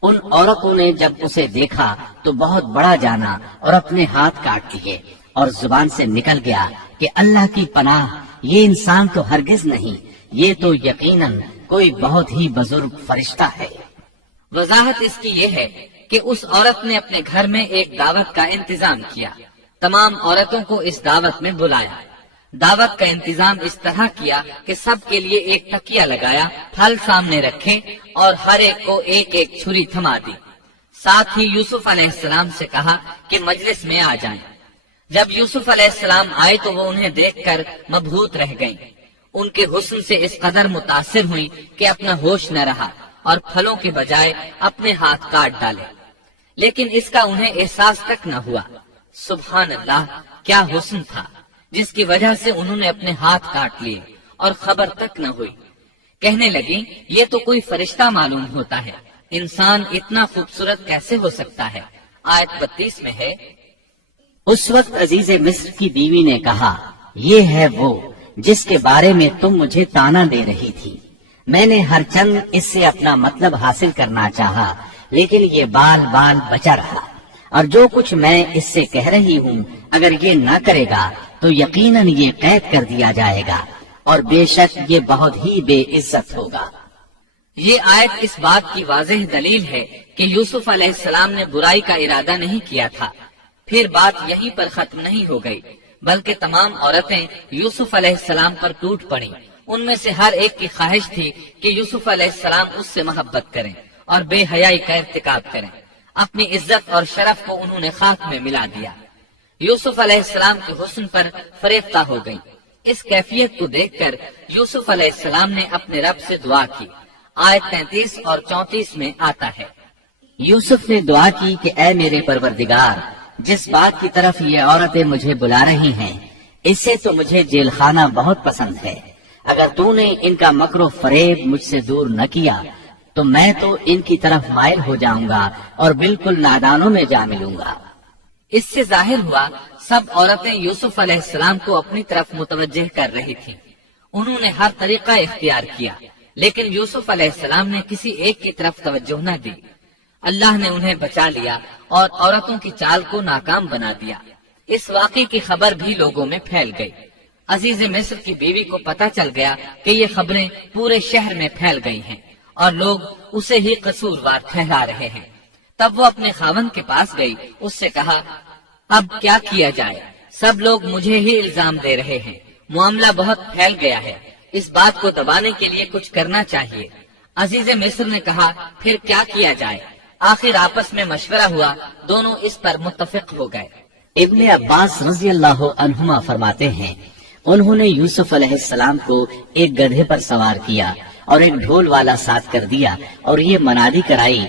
ان عورتوں نے جب اسے دیکھا تو بہت بڑا جانا اور اپنے ہاتھ کاٹ دیے، اور زبان سے نکل گیا کہ اللہ کی پناہ، یہ انسان تو ہرگز نہیں، یہ تو یقیناً کوئی بہت ہی بزرگ فرشتہ ہے۔ وضاحت اس کی یہ ہے کہ اس عورت نے اپنے گھر میں ایک دعوت کا انتظام کیا، تمام عورتوں کو اس دعوت میں بلایا، دعوت کا انتظام اس طرح کیا کہ سب کے لیے ایک تکیہ لگایا، پھل سامنے رکھے اور ہر ایک کو ایک ایک چھری تھما دی۔ ساتھ ہی یوسف علیہ السلام سے کہا کہ مجلس میں آ جائیں۔ جب یوسف علیہ السلام آئے تو وہ انہیں دیکھ کر مبہوت رہ گئیں۔ ان کے حسن سے اس قدر متاثر ہوئی کہ اپنا ہوش نہ رہا اور پھلوں کے بجائے اپنے ہاتھ کاٹ ڈالے، لیکن اس کا انہیں احساس تک نہ ہوا۔ سبحان اللہ، کیا حسن تھا جس کی وجہ سے انہوں نے اپنے ہاتھ کاٹ لیے اور خبر تک نہ ہوئی۔ کہنے لگی یہ تو کوئی فرشتہ معلوم ہوتا ہے، انسان اتنا خوبصورت کیسے ہو سکتا ہے؟ آیت 32 میں ہے، اس وقت عزیز مصر کی بیوی نے کہا، یہ ہے وہ جس کے بارے میں تم مجھے تانا دے رہی تھی۔ میں نے ہر چند اس سے اپنا مطلب حاصل کرنا چاہا، لیکن یہ بال بال بچا رہا، اور جو کچھ میں اس سے کہہ رہی ہوں اگر یہ نہ کرے گا تو یقیناً یہ قید کر دیا جائے گا، اور بے شک یہ بہت ہی بے عزت ہوگا۔ یہ آیت اس بات کی واضح دلیل ہے کہ یوسف علیہ السلام نے برائی کا ارادہ نہیں کیا تھا۔ پھر بات یہیں پر ختم نہیں ہو گئی، بلکہ تمام عورتیں یوسف علیہ السلام پر ٹوٹ پڑیں۔ ان میں سے ہر ایک کی خواہش تھی کہ یوسف علیہ السلام اس سے محبت کریں اور بے حیائی کا ارتکاب کریں۔ اپنی عزت اور شرف کو انہوں نے خاک میں ملا دیا۔ یوسف علیہ السلام کے حسن پر فریفتہ ہو گئی۔ اس کیفیت کو دیکھ کر یوسف علیہ السلام نے اپنے رب سے دعا کی۔ آیت 33 اور 34 میں آتا ہے، یوسف نے دعا کی کہ اے میرے پروردگار، جس بات کی طرف یہ عورتیں مجھے بلا رہی ہیں اس سے تو مجھے جیل خانہ بہت پسند ہے۔ اگر تو نے ان کا مکر و فریب مجھ سے دور نہ کیا تو میں تو ان کی طرف مائل ہو جاؤں گا اور بالکل نادانوں میں جا ملوں گا۔ اس سے ظاہر ہوا سب عورتیں یوسف علیہ السلام کو اپنی طرف متوجہ کر رہی تھیں۔ انہوں نے ہر طریقہ اختیار کیا، لیکن یوسف علیہ السلام نے کسی ایک کی طرف توجہ نہ دی۔ اللہ نے انہیں بچا لیا اور عورتوں کی چال کو ناکام بنا دیا۔ اس واقعے کی خبر بھی لوگوں میں پھیل گئی۔ عزیز مصر کی بیوی کو پتہ چل گیا کہ یہ خبریں پورے شہر میں پھیل گئی ہیں اور لوگ اسے ہی قصوروار ٹھہرا رہے ہیں۔ تب وہ اپنے خاوند کے پاس گئی، اس سے کہا، اب کیا کیا جائے؟ سب لوگ مجھے ہی الزام دے رہے ہیں، معاملہ بہت پھیل گیا ہے، اس بات کو دبانے کے لیے کچھ کرنا چاہیے۔ عزیز مصر نے کہا، پھر کیا کیا جائے؟ آخر آپس میں مشورہ ہوا، دونوں اس پر متفق ہو گئے۔ ابن عباس رضی اللہ عنہما فرماتے ہیں، انہوں نے یوسف علیہ السلام کو ایک گدھے پر سوار کیا اور ایک ڈھول والا ساتھ کر دیا اور یہ منادی کرائی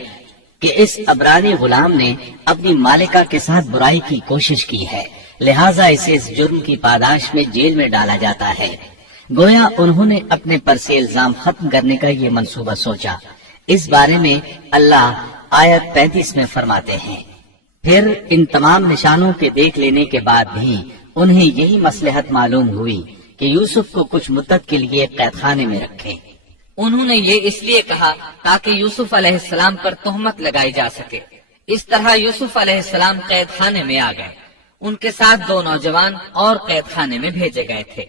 کہ اس عبرانی غلام نے اپنی مالکہ کے ساتھ برائی کی کوشش کی ہے، لہٰذا اسے اس جرم کی پاداش میں جیل میں ڈالا جاتا ہے۔ گویا انہوں نے اپنے پر سے الزام ختم کرنے کا یہ منصوبہ سوچا۔ اس بارے میں اللہ آیت 35 میں فرماتے ہیں، پھر ان تمام نشانوں کے دیکھ لینے کے بعد بھی انہیں یہی مصلحت معلوم ہوئی کہ یوسف کو کچھ مدت کے لیے قید خانے میں رکھیں۔ انہوں نے یہ اس لیے کہا تاکہ یوسف علیہ السلام پر تہمت لگائی جا سکے۔ اس طرح یوسف علیہ السلام قید خانے میں آ گئے۔ ان کے ساتھ 2 نوجوان اور قید خانے میں بھیجے گئے تھے۔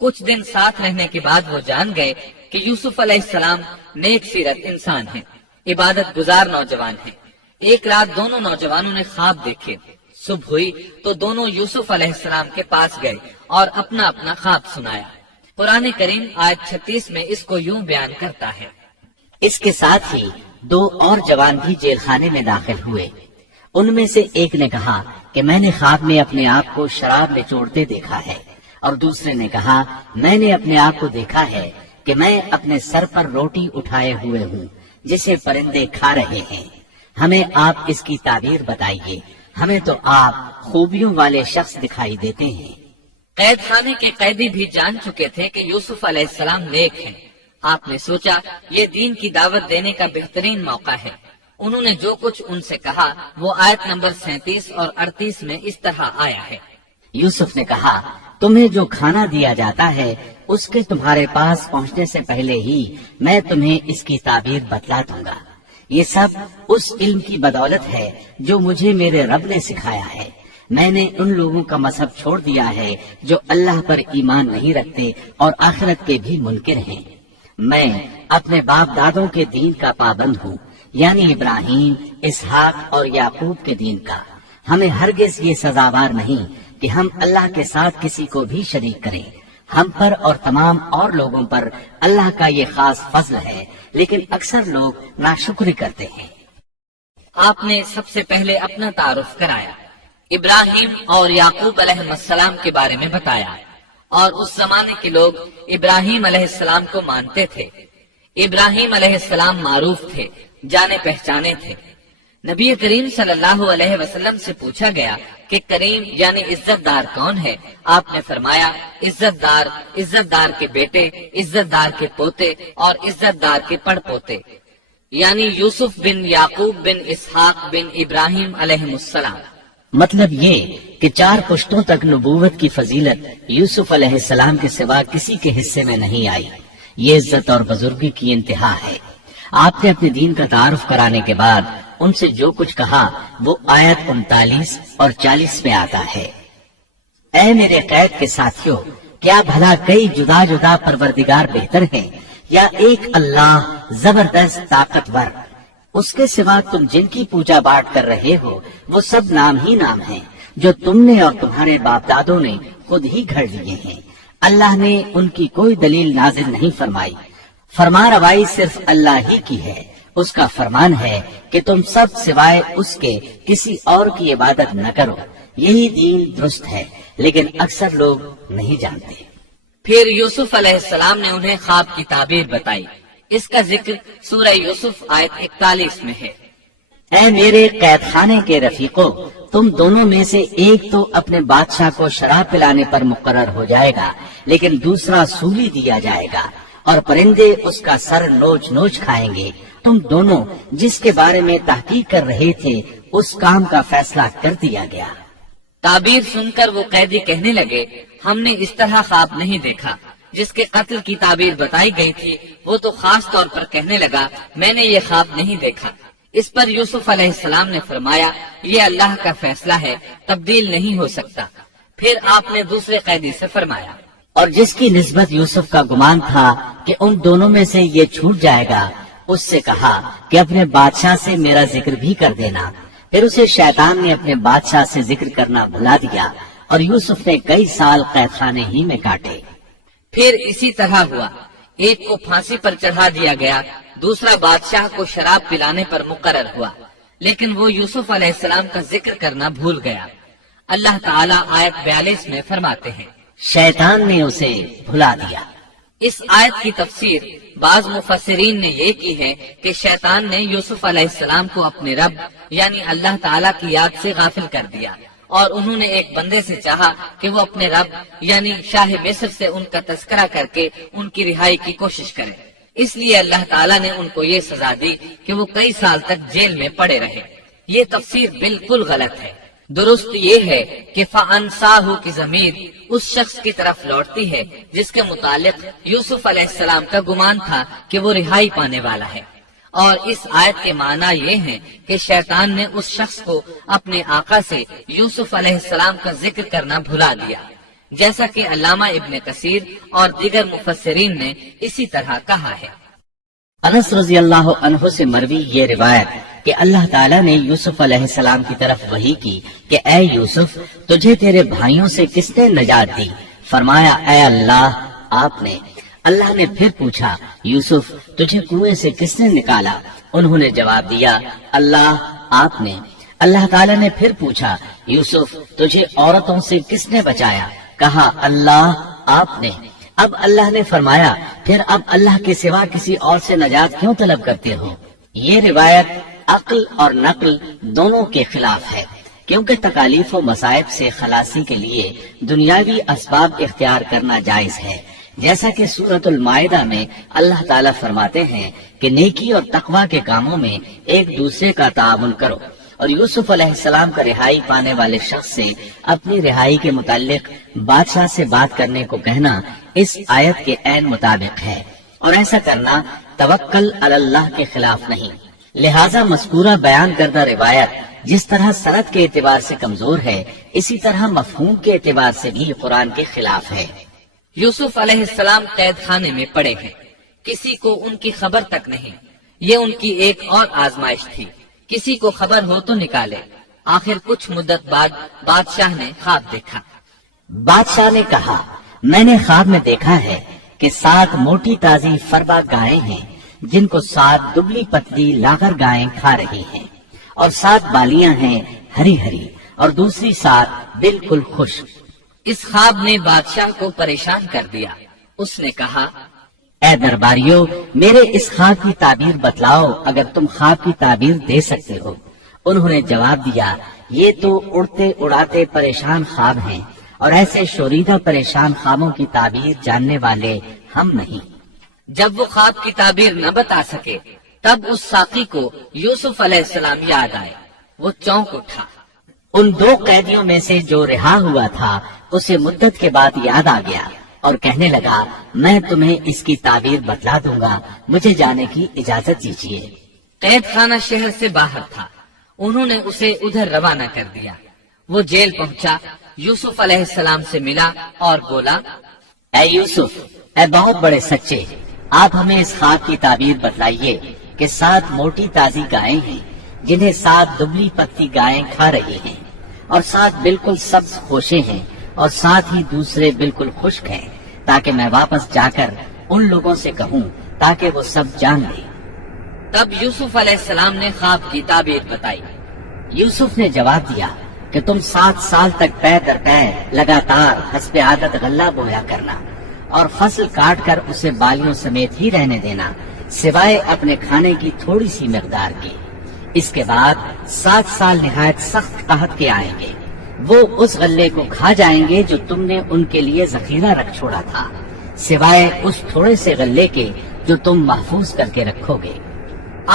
کچھ دن ساتھ رہنے کے بعد وہ جان گئے کہ یوسف علیہ السلام نیک سیرت انسان ہیں، عبادت گزار نوجوان ہیں۔ ایک رات دونوں نوجوانوں نے خواب دیکھے۔ صبح ہوئی تو دونوں یوسف علیہ السلام کے پاس گئے اور اپنا اپنا خواب سنایا۔ قرآن کریم آیت 36 میں اس کو یوں بیان کرتا ہے، اس کے ساتھ ہی 2 اور جوان بھی جیل خانے میں داخل ہوئے۔ ان میں سے ایک نے کہا کہ میں نے خواب میں اپنے آپ کو شراب میں چوڑتے دیکھا ہے، اور دوسرے نے کہا میں نے اپنے آپ کو دیکھا ہے کہ میں اپنے سر پر روٹی اٹھائے ہوئے ہوں جسے پرندے کھا رہے ہیں۔ ہمیں آپ اس کی تعبیر بتائیے، ہمیں تو آپ خوبیوں والے شخص دکھائی دیتے ہیں۔ قید خانے کے قیدی بھی جان چکے تھے کہ یوسف علیہ السلام نیک ہیں۔ آپ نے سوچا یہ دین کی دعوت دینے کا بہترین موقع ہے۔ انہوں نے جو کچھ ان سے کہا وہ آیت نمبر 37 اور 38 میں اس طرح آیا ہے، یوسف نے کہا تمہیں جو کھانا دیا جاتا ہے اس کے تمہارے پاس پہنچنے سے پہلے ہی میں تمہیں اس کی تعبیر بتلا دوں گا۔ یہ سب اس علم کی بدولت ہے جو مجھے میرے رب نے سکھایا ہے۔ میں نے ان لوگوں کا مذہب چھوڑ دیا ہے جو اللہ پر ایمان نہیں رکھتے اور آخرت کے بھی منکر ہیں۔ میں اپنے باپ دادوں کے دین کا پابند ہوں، یعنی ابراہیم، اسحاق اور یعقوب کے دین کا۔ ہمیں ہرگز یہ سزاوار نہیں کہ ہم اللہ کے ساتھ کسی کو بھی شریک کریں. ہم پر اور تمام اور لوگوں پر اللہ کا یہ خاص فضل ہے، لیکن اکثر لوگ ناشکری کرتے ہیں. آپ نے سب سے پہلے اپنا تعارف کرایا، ابراہیم اور یعقوب علیہ السلام کے بارے میں بتایا، اور اس زمانے کے لوگ ابراہیم علیہ السلام کو مانتے تھے. ابراہیم علیہ السلام معروف تھے، جانے پہچانے تھے. نبی کریم صلی اللہ علیہ وسلم سے پوچھا گیا کہ کریم یعنی عزت دار کون ہے؟ آپ نے فرمایا عزت دار کے بیٹے، عزت دار کے پوتے اور عزت دار کے پڑ پوتے، یعنی یوسف بن یعقوب بن اسحاق بن ابراہیم علیہ السلام. مطلب یہ کہ 4 پشتوں تک نبوت کی فضیلت یوسف علیہ السلام کے سوا کسی کے حصے میں نہیں آئی. یہ عزت اور بزرگی کی انتہا ہے. آپ نے اپنے دین کا تعارف کرانے کے بعد ان سے جو کچھ کہا وہ آیت 39 اور 40 میں آتا ہے. اے میرے قید کے ساتھیوں، کیا بھلا کئی جدا جدا پروردگار بہتر ہیں یا ایک اللہ زبردست طاقتور؟ اس کے سوا تم جن کی پوجا پاٹ کر رہے ہو وہ سب نام ہی نام ہیں جو تم نے اور تمہارے باپ دادوں نے خود ہی گھڑ لیے ہیں. اللہ نے ان کی کوئی دلیل نازل نہیں فرمائی. فرما روائی صرف اللہ ہی کی ہے. اس کا فرمان ہے کہ تم سب سوائے اس کے کسی اور کی عبادت نہ کرو. یہی دین درست ہے، لیکن اکثر لوگ نہیں جانتے. پھر یوسف علیہ السلام نے انہیں خواب کی تعبیر بتائی. اس کا ذکر سورہ یوسف آیت 41 میں ہے. اے میرے قید خانے کے رفیقوں، تم دونوں میں سے ایک تو اپنے بادشاہ کو شراب پلانے پر مقرر ہو جائے گا، لیکن دوسرا سولی دیا جائے گا اور پرندے اس کا سر نوچ نوچ کھائیں گے. تم دونوں جس کے بارے میں تحقیق کر رہے تھے اس کام کا فیصلہ کر دیا گیا. تعبیر سن کر وہ قیدی کہنے لگے ہم نے اس طرح خواب نہیں دیکھا. جس کے قتل کی تعبیر بتائی گئی تھی وہ تو خاص طور پر کہنے لگا میں نے یہ خواب نہیں دیکھا. اس پر یوسف علیہ السلام نے فرمایا یہ اللہ کا فیصلہ ہے، تبدیل نہیں ہو سکتا. پھر آپ نے دوسرے قیدی سے فرمایا اور جس کی نسبت یوسف کا گمان تھا کہ ان دونوں میں سے یہ چھوٹ جائے گا، اس سے کہا کہ اپنے بادشاہ سے میرا ذکر بھی کر دینا. پھر اسے شیطان نے اپنے بادشاہ سے ذکر کرنا بھلا دیا اور یوسف نے کئی سال قید خانے ہی میں کاٹے. پھر اسی طرح ہوا. ایک کو پھانسی پر چڑھا دیا گیا، دوسرا بادشاہ کو شراب پلانے پر مقرر ہوا، لیکن وہ یوسف علیہ السلام کا ذکر کرنا بھول گیا. اللہ تعالیٰ آیت 42 میں فرماتے ہیں شیطان نے اسے بھلا دیا. اس آیت کی تفسیر بعض مفسرین نے یہ کی ہے کہ شیطان نے یوسف علیہ السلام کو اپنے رب یعنی اللہ تعالیٰ کی یاد سے غافل کر دیا، اور انہوں نے ایک بندے سے چاہا کہ وہ اپنے رب یعنی شاہ مصر سے ان کا تذکرہ کر کے ان کی رہائی کی کوشش کرے. اس لیے اللہ تعالیٰ نے ان کو یہ سزا دی کہ وہ کئی سال تک جیل میں پڑے رہے. یہ تفسیر بالکل غلط ہے. درست یہ ہے کہ فَأَنْسَاهُ کی ضمیر اس شخص کی طرف لوٹتی ہے جس کے متعلق یوسف علیہ السلام کا گمان تھا کہ وہ رہائی پانے والا ہے. اور اس آیت کے معنی یہ ہے کہ شیطان نے اس شخص کو اپنے آقا سے یوسف علیہ السلام کا ذکر کرنا بھلا دیا، جیسا کہ علامہ ابن کثیر اور دیگر مفسرین نے اسی طرح کہا ہے. انس رضی اللہ عنہ سے مروی یہ روایت کہ اللہ تعالیٰ نے یوسف علیہ السلام کی طرف وحی کی کہ اے یوسف تجھے تیرے بھائیوں سے کس نے نجات دی؟ فرمایا اے اللہ آپ نے. اللہ نے پھر پوچھا یوسف تجھے کنویں سے کس نے نکالا؟ انہوں نے جواب دیا اللہ آپ نے. اللہ تعالیٰ نے پھر پوچھا یوسف تجھے عورتوں سے کس نے بچایا؟ کہا اللہ آپ نے. اب اللہ نے فرمایا پھر اب اللہ کے سوا کسی اور سے نجات کیوں طلب کرتے ہو؟ یہ روایت عقل اور نقل دونوں کے خلاف ہے، کیونکہ تکالیف و مصائب سے خلاصی کے لیے دنیاوی اسباب اختیار کرنا جائز ہے، جیسا کہ سورۃ المائدہ میں اللہ تعالیٰ فرماتے ہیں کہ نیکی اور تقوی کے کاموں میں ایک دوسرے کا تعاون کرو. اور یوسف علیہ السلام کا رہائی پانے والے شخص سے اپنی رہائی کے متعلق بادشاہ سے بات کرنے کو کہنا اس آیت کے عین مطابق ہے، اور ایسا کرنا توکل علی اللہ کے خلاف نہیں. لہذا مذکورہ بیان کردہ روایت جس طرح سند کے اعتبار سے کمزور ہے، اسی طرح مفہوم کے اعتبار سے بھی قرآن کے خلاف ہے. یوسف علیہ السلام قید خانے میں پڑے ہیں، کسی کو ان کی خبر تک نہیں. یہ ان کی ایک اور آزمائش تھی، کسی کو خبر ہو تو نکالے. آخر کچھ مدت بعد بادشاہ نے خواب دیکھا۔ بادشاہ نے کہا، میں نے خواب میں دیکھا ہے کہ 7 موٹی تازی فربا گائیں ہیں جن کو 7 دبلی پتلی لاغر گائیں کھا رہی ہیں، اور 7 بالیاں ہیں ہری ہری اور دوسری 7 بالکل خشک۔ اس خواب نے بادشاہ کو پریشان کر دیا۔ اس نے کہا، اے درباریو، میرے اس خواب کی تعبیر بتلاؤ اگر تم خواب کی تعبیر دے سکتے ہو۔ انہوں نے جواب دیا، یہ تو اڑتے اڑاتے پریشان خواب ہیں، اور ایسے شوریدہ پریشان خوابوں کی تعبیر جاننے والے ہم نہیں۔ جب وہ خواب کی تعبیر نہ بتا سکے تب اس ساقی کو یوسف علیہ السلام یاد آئے۔ وہ چونک اٹھا۔ ان 2 قیدیوں میں سے جو رہا ہوا تھا اسے مدت کے بعد یاد آ گیا اور کہنے لگا، میں تمہیں اس کی تعبیر بتلا دوں گا، مجھے جانے کی اجازت دیجیے۔ قید خانہ شہر سے باہر تھا، انہوں نے اسے ادھر روانہ کر دیا۔ وہ جیل پہنچا، یوسف علیہ السلام سے ملا اور بولا، اے یوسف، اے بہت بڑے سچے، آپ ہمیں اس خواب کی تعبیر بتلائیے کہ 7 موٹی تازی گائیں ہیں جنہیں 7 دبلی پتلی گائیں کھا رہی ہیں، اور 7 بالکل سبز خوشے ہیں، اور 7 ہی دوسرے بالکل خشک ہیں، تاکہ میں واپس جا کر ان لوگوں سے کہوں تاکہ وہ سب جان لیں۔ تب یوسف علیہ السلام نے خواب کی تعبیر بتائی۔ یوسف نے جواب دیا کہ تم 7 سال تک پے در پے لگاتار حسب عادت غلہ بویا کرنا، اور فصل کاٹ کر اسے بالیوں سمیت ہی رہنے دینا، سوائے اپنے کھانے کی تھوڑی سی مقدار کی۔ اس کے بعد 7 سال نہایت سخت قحط کے آئیں گے، وہ اس غلے کو کھا جائیں گے جو تم نے ان کے لیے ذخیرہ رکھ چھوڑا تھا، سوائے اس تھوڑے سے غلے کے جو تم محفوظ کر کے رکھو گے۔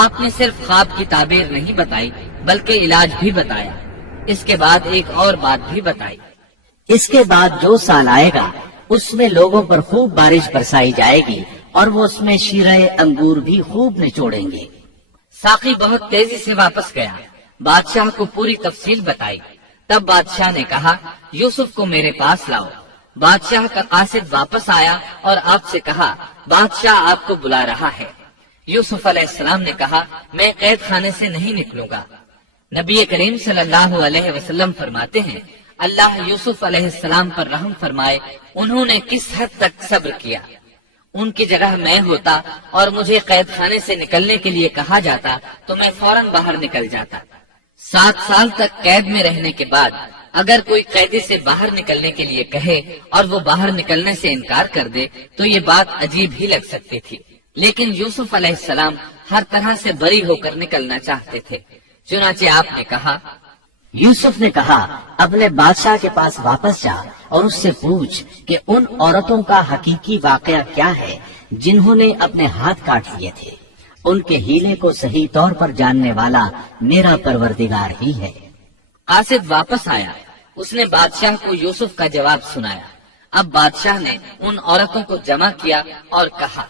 آپ نے صرف خواب کی تعبیر نہیں بتائی بلکہ علاج بھی بتایا۔ اس کے بعد ایک اور بات بھی بتائی۔ اس کے بعد جو سال آئے گا اس میں لوگوں پر خوب بارش برسائی جائے گی، اور وہ اس میں شیرہ انگور بھی خوب نچوڑیں گے۔ ساقی بہت تیزی سے واپس گیا، بادشاہ کو پوری تفصیل بتائی۔ تب بادشاہ نے کہا، یوسف کو میرے پاس لاؤ۔ بادشاہ کا قاصد واپس آیا اور آپ سے کہا، بادشاہ آپ کو بلا رہا ہے۔ یوسف علیہ السلام نے کہا، میں قید خانے سے نہیں نکلوں گا۔ نبی کریم صلی اللہ علیہ وسلم فرماتے ہیں، اللہ یوسف علیہ السلام پر رحم فرمائے، انہوں نے کس حد تک صبر کیا۔ ان کی جگہ میں ہوتا اور مجھے قید خانے سے نکلنے کے لیے کہا جاتا تو میں فوراً باہر نکل جاتا۔ 7 سال تک قید میں رہنے کے بعد اگر کوئی قیدی سے باہر نکلنے کے لیے کہے اور وہ باہر نکلنے سے انکار کر دے تو یہ بات عجیب ہی لگ سکتی تھی، لیکن یوسف علیہ السلام ہر طرح سے بری ہو کر نکلنا چاہتے تھے۔ چنانچہ آپ نے کہا، یوسف نے کہا، اپنے بادشاہ کے پاس واپس جا اور اس سے پوچھ کہ ان عورتوں کا حقیقی واقعہ کیا ہے جنہوں نے اپنے ہاتھ کاٹ لیے تھے۔ ان کے ہیلے کو صحیح طور پر جاننے والا میرا پروردگار ہی ہے۔ قاصد واپس آیا، اس نے بادشاہ کو یوسف کا جواب سنایا۔ اب بادشاہ نے ان عورتوں کو جمع کیا اور کہا،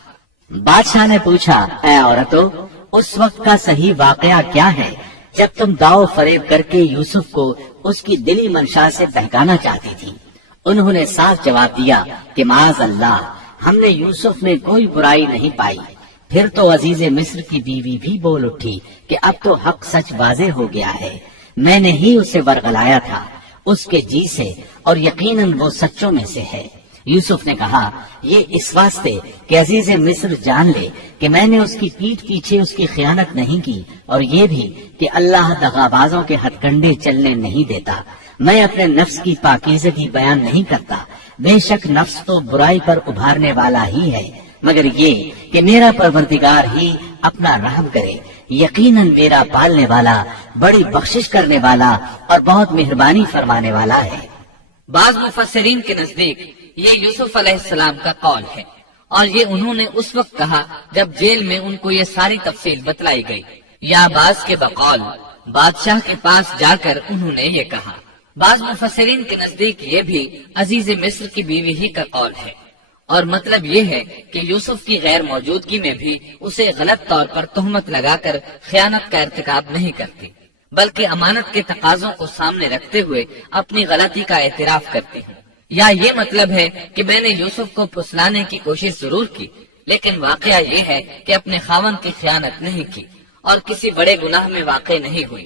بادشاہ نے پوچھا، اے عورتوں، اس وقت کا صحیح واقعہ کیا ہے جب تم داؤ فریب کر کے یوسف کو اس کی دلی منشا سے بہکانا چاہتی تھی؟ انہوں نے صاف جواب دیا کہ معاذ اللہ، ہم نے یوسف میں کوئی برائی نہیں پائی۔ پھر تو عزیز مصر کی بیوی بھی بول اٹھی کہ اب تو حق سچ واضح ہو گیا ہے، میں نے ہی اسے ورغلایا تھا اس کے جی سے، اور یقیناً وہ سچوں میں سے ہے۔ یوسف نے کہا، یہ اس واسطے کہ عزیز مصر جان لے کہ میں نے اس کی پیٹھ پیچھے اس کی خیانت نہیں کی، اور یہ بھی کہ اللہ دغابازوں کے ہتھ کنڈے چلنے نہیں دیتا۔ میں اپنے نفس کی پاکیزگی بیان نہیں کرتا، بے شک نفس تو برائی پر ابھارنے والا ہی ہے، مگر یہ کہ میرا پروردگار ہی اپنا رحم کرے، یقیناً میرا پالنے والا، بڑی بخشش کرنے والا اور بہت مہربانی فرمانے والا ہے۔ بعض مفسرین کے نزدیک یہ یوسف علیہ السلام کا قول ہے، اور یہ انہوں نے اس وقت کہا جب جیل میں ان کو یہ ساری تفصیل بتلائی گئی، یا بعض کے بقول بادشاہ کے پاس جا کر انہوں نے یہ کہا۔ بعض مفسرین کے نزدیک یہ بھی عزیز مصر کی بیوی ہی کا قول ہے، اور مطلب یہ ہے کہ یوسف کی غیر موجودگی میں بھی اسے غلط طور پر تہمت لگا کر خیانت کا ارتکاب نہیں کرتی، بلکہ امانت کے تقاضوں کو سامنے رکھتے ہوئے اپنی غلطی کا اعتراف کرتی ہیں۔ یا یہ مطلب ہے کہ میں نے یوسف کو پھسلانے کی کوشش ضرور کی، لیکن واقعہ یہ ہے کہ اپنے خاوند کی خیانت نہیں کی اور کسی بڑے گناہ میں واقع نہیں ہوئی۔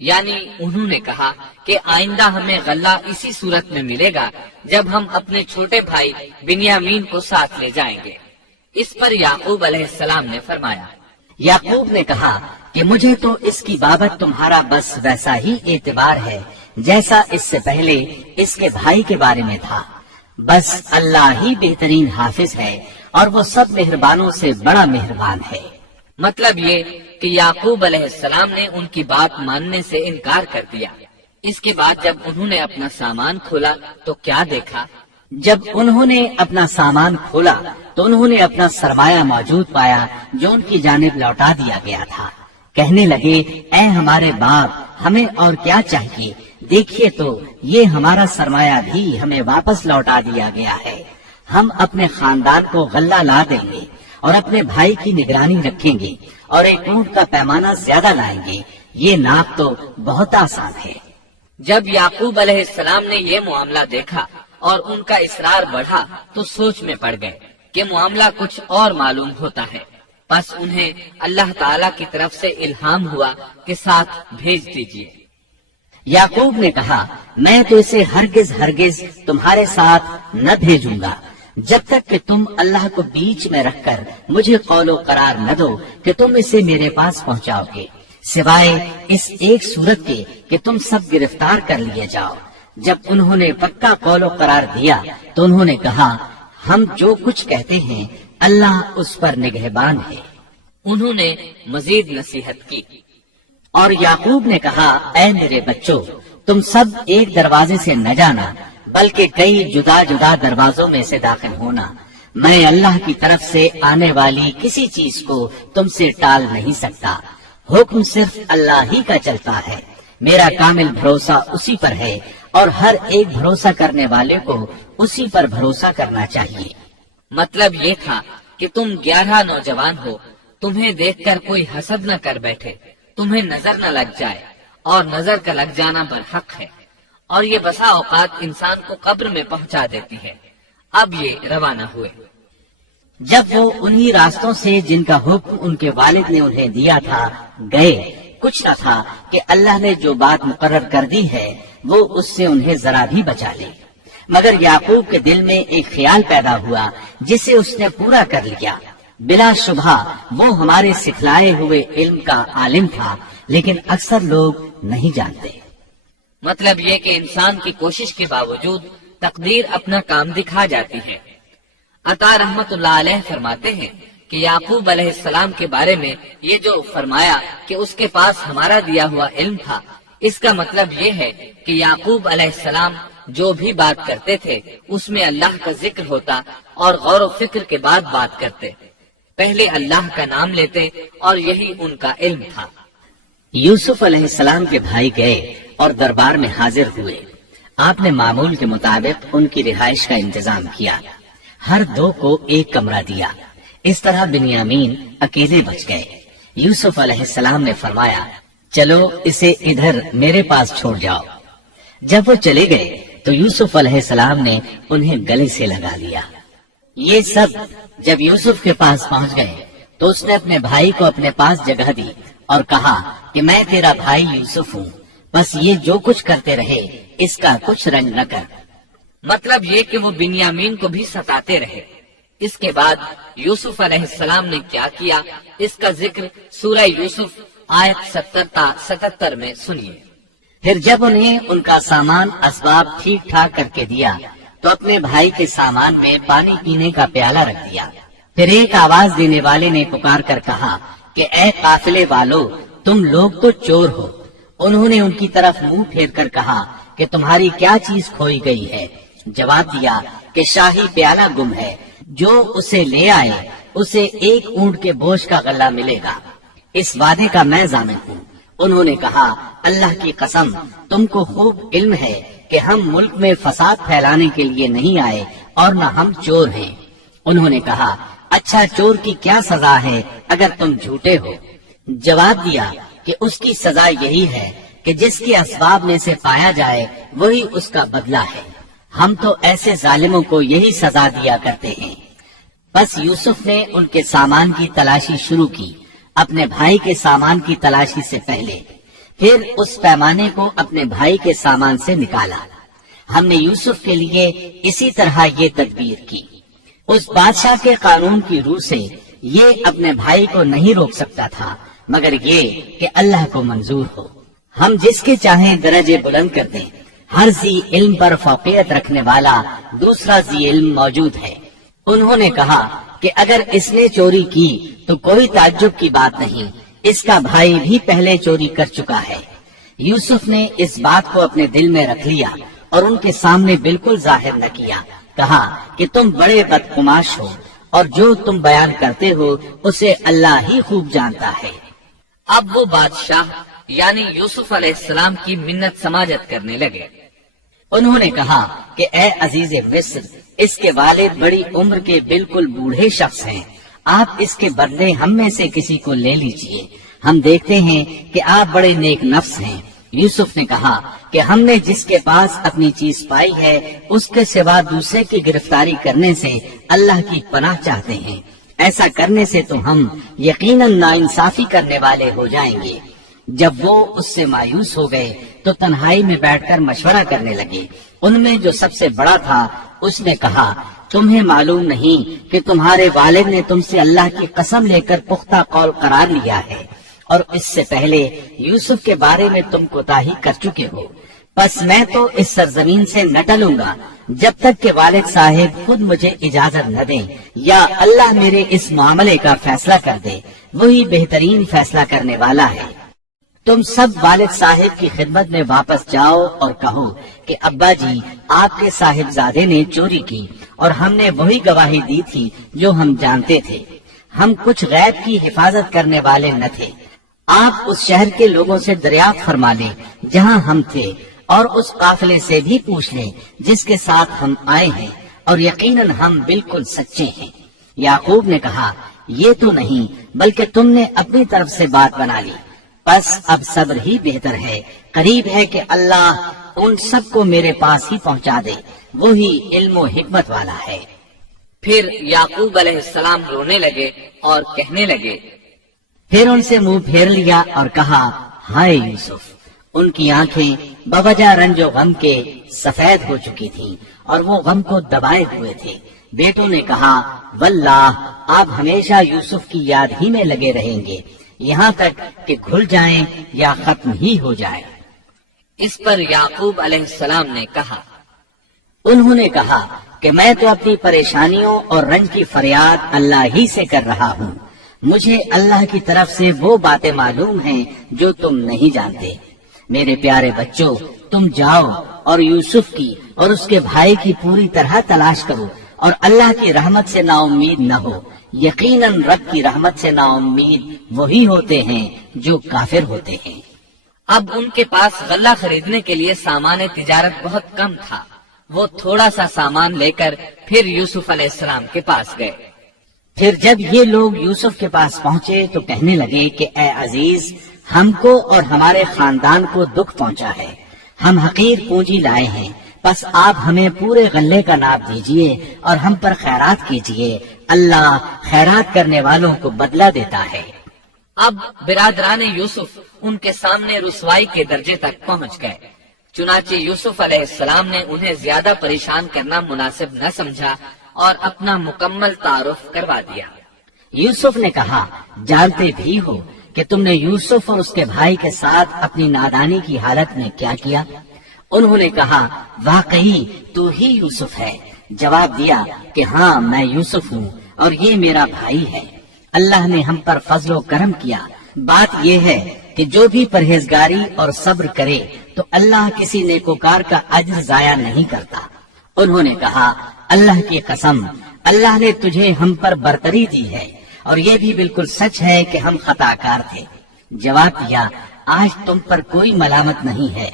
یعنی انہوں نے کہا کہ آئندہ ہمیں غلہ اسی صورت میں ملے گا جب ہم اپنے چھوٹے بھائی بنیامین کو ساتھ لے جائیں گے۔ اس پر یعقوب علیہ السلام نے فرمایا، یعقوب نے کہا کہ مجھے تو اس کی بابت تمہارا بس ویسا ہی اعتبار ہے جیسا اس سے پہلے اس کے بھائی کے بارے میں تھا۔ بس اللہ ہی بہترین حافظ ہے اور وہ سب مہربانوں سے بڑا مہربان ہے۔ مطلب یہ کہ یعقوب علیہ السلام نے ان کی بات ماننے سے انکار کر دیا۔ اس کے بعد جب انہوں نے اپنا سامان کھولا تو کیا دیکھا؟ جب انہوں نے اپنا سامان کھولا تو انہوں نے اپنا سرمایہ موجود پایا جو ان کی جانب لوٹا دیا گیا تھا۔ کہنے لگے، اے ہمارے باپ، ہمیں اور کیا چاہیے؟ دیکھیے تو یہ ہمارا سرمایہ بھی ہمیں واپس لوٹا دیا گیا ہے۔ ہم اپنے خاندان کو غلہ لا دیں گے اور اپنے بھائی کی نگرانی رکھیں گے اور ایک اونٹ کا پیمانہ زیادہ لائیں گے۔ یہ ناپ تو بہت آسان ہے۔ جب یعقوب علیہ السلام نے یہ معاملہ دیکھا اور ان کا اصرار بڑھا تو سوچ میں پڑ گئے کہ معاملہ کچھ اور معلوم ہوتا ہے۔ پس انہیں اللہ تعالیٰ کی طرف سے الہام ہوا کہ ساتھ بھیج دیجیے۔ یعقوب نے کہا، میں تو اسے ہرگز ہرگز تمہارے ساتھ نہ بھیجوں گا جب تک کہ تم اللہ کو بیچ میں رکھ کر مجھے قول و قرار نہ دو کہ تم اسے میرے پاس پہنچاؤ گے، سوائے اس ایک صورت کے کہ تم سب گرفتار کر لیے جاؤ۔ جب انہوں نے پکا قول و قرار دیا تو انہوں نے کہا، ہم جو کچھ کہتے ہیں اللہ اس پر نگہبان ہے۔ انہوں نے مزید نصیحت کی اور یعقوب نے کہا، اے میرے بچوں، تم سب ایک دروازے سے نہ جانا بلکہ کئی جدا جدا دروازوں میں سے داخل ہونا۔ میں اللہ کی طرف سے آنے والی کسی چیز کو تم سے ٹال نہیں سکتا۔ حکم صرف اللہ ہی کا چلتا ہے۔ میرا کامل بھروسہ اسی پر ہے اور ہر ایک بھروسہ کرنے والے کو اسی پر بھروسہ کرنا چاہیے۔ مطلب یہ تھا کہ تم 11 نوجوان ہو، تمہیں دیکھ کر کوئی حسد نہ کر بیٹھے، تمہیں نظر نہ لگ جائے، اور نظر کا لگ جانا برحق ہے، اور یہ بسا اوقات انسان کو قبر میں پہنچا دیتی ہے۔ اب یہ روانہ ہوئے۔ جب وہ انہی راستوں سے جن کا حکم ان کے والد نے انہیں دیا تھا گئے، کچھ نہ تھا کہ اللہ نے جو بات مقرر کر دی ہے وہ اس سے انہیں ذرا بھی بچا لی، مگر یعقوب کے دل میں ایک خیال پیدا ہوا جسے اس نے پورا کر لیا۔ بلا شبہ وہ ہمارے سکھلائے ہوئے علم کا عالم تھا، لیکن اکثر لوگ نہیں جانتے۔ مطلب یہ کہ انسان کی کوشش کے باوجود تقدیر اپنا کام دکھا جاتی ہے۔ عطا رحمت اللہ علیہ فرماتے ہیں کہ یعقوب علیہ السلام کے بارے میں یہ جو فرمایا کہ اس کے پاس ہمارا دیا ہوا علم تھا، اس کا مطلب یہ ہے کہ یعقوب علیہ السلام جو بھی بات کرتے تھے اس میں اللہ کا ذکر ہوتا اور غور و فکر کے بعد بات کرتے، پہلے اللہ کا نام لیتے، اور یہی ان کا علم تھا۔ یوسف علیہ السلام کے بھائی گئے اور دربار میں حاضر ہوئے۔ آپ نے معمول کے مطابق ان کی رہائش کا انتظام کیا، ہر دو کو ایک کمرہ دیا۔ اس طرح بنیامین اکیلے بچ گئے۔ یوسف علیہ السلام نے فرمایا، چلو اسے ادھر میرے پاس چھوڑ جاؤ۔ جب وہ چلے گئے تو یوسف علیہ السلام نے انہیں گلے سے لگا لیا۔ یہ سب جب یوسف کے پاس پہنچ گئے تو اس نے اپنے بھائی کو اپنے پاس جگہ دی اور کہا کہ میں تیرا بھائی یوسف ہوں، بس یہ جو کچھ کرتے رہے اس کا کچھ رنگ نہ کر۔ مطلب یہ کہ وہ بنیامین کو بھی ستاتے رہے۔ اس کے بعد یوسف علیہ السلام نے کیا کیا، اس کا ذکر سورہ یوسف آیت 70 تا 77 میں سنیے۔ پھر جب انہیں ان کا سامان اسباب ٹھیک ٹھاک کر کے دیا تو اپنے بھائی کے سامان میں پانی پینے کا پیالہ رکھ دیا۔ پھر ایک آواز دینے والے نے پکار کر کہا کہ اے قافلے والو، تم لوگ تو چور ہو۔ انہوں نے ان کی طرف منہ پھیر کر کہا کہ تمہاری کیا چیز کھوئی گئی ہے؟ جواب دیا کہ شاہی پیالہ گم ہے، جو اسے لے آئے اسے ایک اونٹ کے بوجھ کا غلہ ملے گا۔ اس وعدے کا میں ضامن ہوں۔ انہوں نے کہا، اللہ کی قسم، تم کو خوب علم ہے کہ ہم ملک میں فساد پھیلانے کے لیے نہیں آئے اور نہ ہم چور ہیں۔ انہوں نے کہا، اچھا چور کی کیا سزا ہے اگر تم جھوٹے ہو؟ جواب دیا کہ اس کی سزا یہی ہے کہ جس کے اسباب میں سے پایا جائے وہی اس کا بدلہ ہے۔ ہم تو ایسے ظالموں کو یہی سزا دیا کرتے ہیں۔ بس یوسف نے ان کے سامان کی تلاشی شروع کی، اپنے بھائی کے سامان کی تلاشی سے پہلے۔ پھر اس پیمانے کو اپنے بھائی کے سامان سے نکالا۔ ہم نے یوسف کے لیے اسی طرح یہ تدبیر کی۔ اس بادشاہ کے قانون کی روح سے یہ اپنے بھائی کو نہیں روک سکتا تھا مگر یہ کہ اللہ کو منظور ہو۔ ہم جس کے چاہیں درجے بلند کر دیں، ہر ذی علم پر فوقیت رکھنے والا دوسرا ذی علم موجود ہے۔ انہوں نے کہا کہ اگر اس نے چوری کی تو کوئی تعجب کی بات نہیں، اس کا بھائی بھی پہلے چوری کر چکا ہے۔ یوسف نے اس بات کو اپنے دل میں رکھ لیا اور ان کے سامنے بالکل ظاہر نہ کیا۔ کہا کہ تم بڑے بدقماش ہو اور جو تم بیان کرتے ہو اسے اللہ ہی خوب جانتا ہے۔ اب وہ بادشاہ یعنی یوسف علیہ السلام کی منت سماجت کرنے لگے۔ انہوں نے کہا کہ اے عزیز مصر، اس کے والد بڑی عمر کے بالکل بوڑھے شخص ہیں، آپ اس کے بدلے ہم میں سے کسی کو لے لیجئے، ہم دیکھتے ہیں کہ آپ بڑے نیک نفس ہیں۔ یوسف نے کہا کہ ہم نے جس کے پاس اپنی چیز پائی ہے اس کے سوا دوسرے کی گرفتاری کرنے سے اللہ کی پناہ چاہتے ہیں، ایسا کرنے سے تو ہم یقیناً ناانصافی کرنے والے ہو جائیں گے۔ جب وہ اس سے مایوس ہو گئے تو تنہائی میں بیٹھ کر مشورہ کرنے لگے۔ ان میں جو سب سے بڑا تھا اس نے کہا، تمہیں معلوم نہیں کہ تمہارے والد نے تم سے اللہ کی قسم لے کر پختہ قول قرار لیا ہے اور اس سے پہلے یوسف کے بارے میں تم کوتاہی کر چکے ہو، بس میں تو اس سرزمین سے نہ ٹلوں گا جب تک کہ والد صاحب خود مجھے اجازت نہ دیں یا اللہ میرے اس معاملے کا فیصلہ کر دے، وہی بہترین فیصلہ کرنے والا ہے۔ تم سب والد صاحب کی خدمت میں واپس جاؤ اور کہو کہ ابا جی، آپ کے صاحبزادے نے چوری کی اور ہم نے وہی گواہی دی تھی جو ہم جانتے تھے، ہم کچھ غیب کی حفاظت کرنے والے نہ تھے۔ آپ اس شہر کے لوگوں سے دریافت فرما لیں جہاں ہم تھے اور اس قافلے سے بھی پوچھ لیں جس کے ساتھ ہم آئے ہیں، اور یقیناً ہم بالکل سچے ہیں۔ یعقوب نے کہا، یہ تو نہیں بلکہ تم نے اپنی طرف سے بات بنا لی، بس اب صبر ہی بہتر ہے، قریب ہے کہ اللہ ان سب کو میرے پاس ہی پہنچا دے، وہی علم و حکمت والا ہے۔ پھر یعقوب علیہ السلام رونے لگے اور کہنے لگے، پھر ان سے منہ پھیر لیا اور کہا، ہائے یوسف۔ ان کی آنکھیں بوجہ رنج و غم کے سفید ہو چکی تھیں اور وہ غم کو دبائے ہوئے تھے۔ بیٹوں نے کہا، واللہ آپ ہمیشہ یوسف کی یاد ہی میں لگے رہیں گے یہاں تک کہ کھل جائیں یا ختم ہی ہو جائے۔ اس پر یعقوب علیہ السلام نے کہا، انہوں نے کہا کہ میں تو اپنی پریشانیوں اور رنج کی فریاد اللہ ہی سے کر رہا ہوں، مجھے اللہ کی طرف سے وہ باتیں معلوم ہیں جو تم نہیں جانتے۔ میرے پیارے بچوں، تم جاؤ اور یوسف کی اور اس کے بھائی کی پوری طرح تلاش کرو اور اللہ کی رحمت سے نا امید نہ ہو، یقیناً رب کی رحمت سے نا امید وہی ہوتے ہیں جو کافر ہوتے ہیں۔ اب ان کے پاس غلہ خریدنے کے لیے سامان تجارت بہت کم تھا۔ وہ تھوڑا سا سامان لے کر پھر یوسف علیہ السلام کے پاس گئے۔ پھر جب یہ لوگ یوسف کے پاس پہنچے تو کہنے لگے کہ اے عزیز، ہم کو اور ہمارے خاندان کو دکھ پہنچا ہے، ہم حقیر پونجی لائے ہیں، بس آپ ہمیں پورے غلے کا ناپ دیجئے اور ہم پر خیرات کیجئے، اللہ خیرات کرنے والوں کو بدلہ دیتا ہے۔ اب برادران یوسف ان کے سامنے رسوائی کے درجے تک پہنچ گئے، چنانچہ یوسف علیہ السلام نے انہیں زیادہ پریشان کرنا مناسب نہ سمجھا اور اپنا مکمل تعارف کروا دیا۔ یوسف نے کہا، جانتے بھی ہو کہ تم نے یوسف اور اس کے بھائی کے ساتھ اپنی نادانی کی حالت میں کیا کیا؟ انہوں نے کہا، واقعی تو ہی یوسف ہے۔ جواب دیا کہ ہاں، میں یوسف ہوں اور یہ میرا بھائی ہے، اللہ نے ہم پر فضل و کرم کیا۔ بات یہ ہے کہ جو بھی پرہیزگاری اور صبر کرے تو اللہ کسی نیکوکار کا اجر ضائع نہیں کرتا۔ انہوں نے کہا، اللہ کی قسم، اللہ نے تجھے ہم پر برتری دی ہے اور یہ بھی بالکل سچ ہے کہ ہم خطا کار تھے۔ جواب دیا، آج تم پر کوئی ملامت نہیں ہے،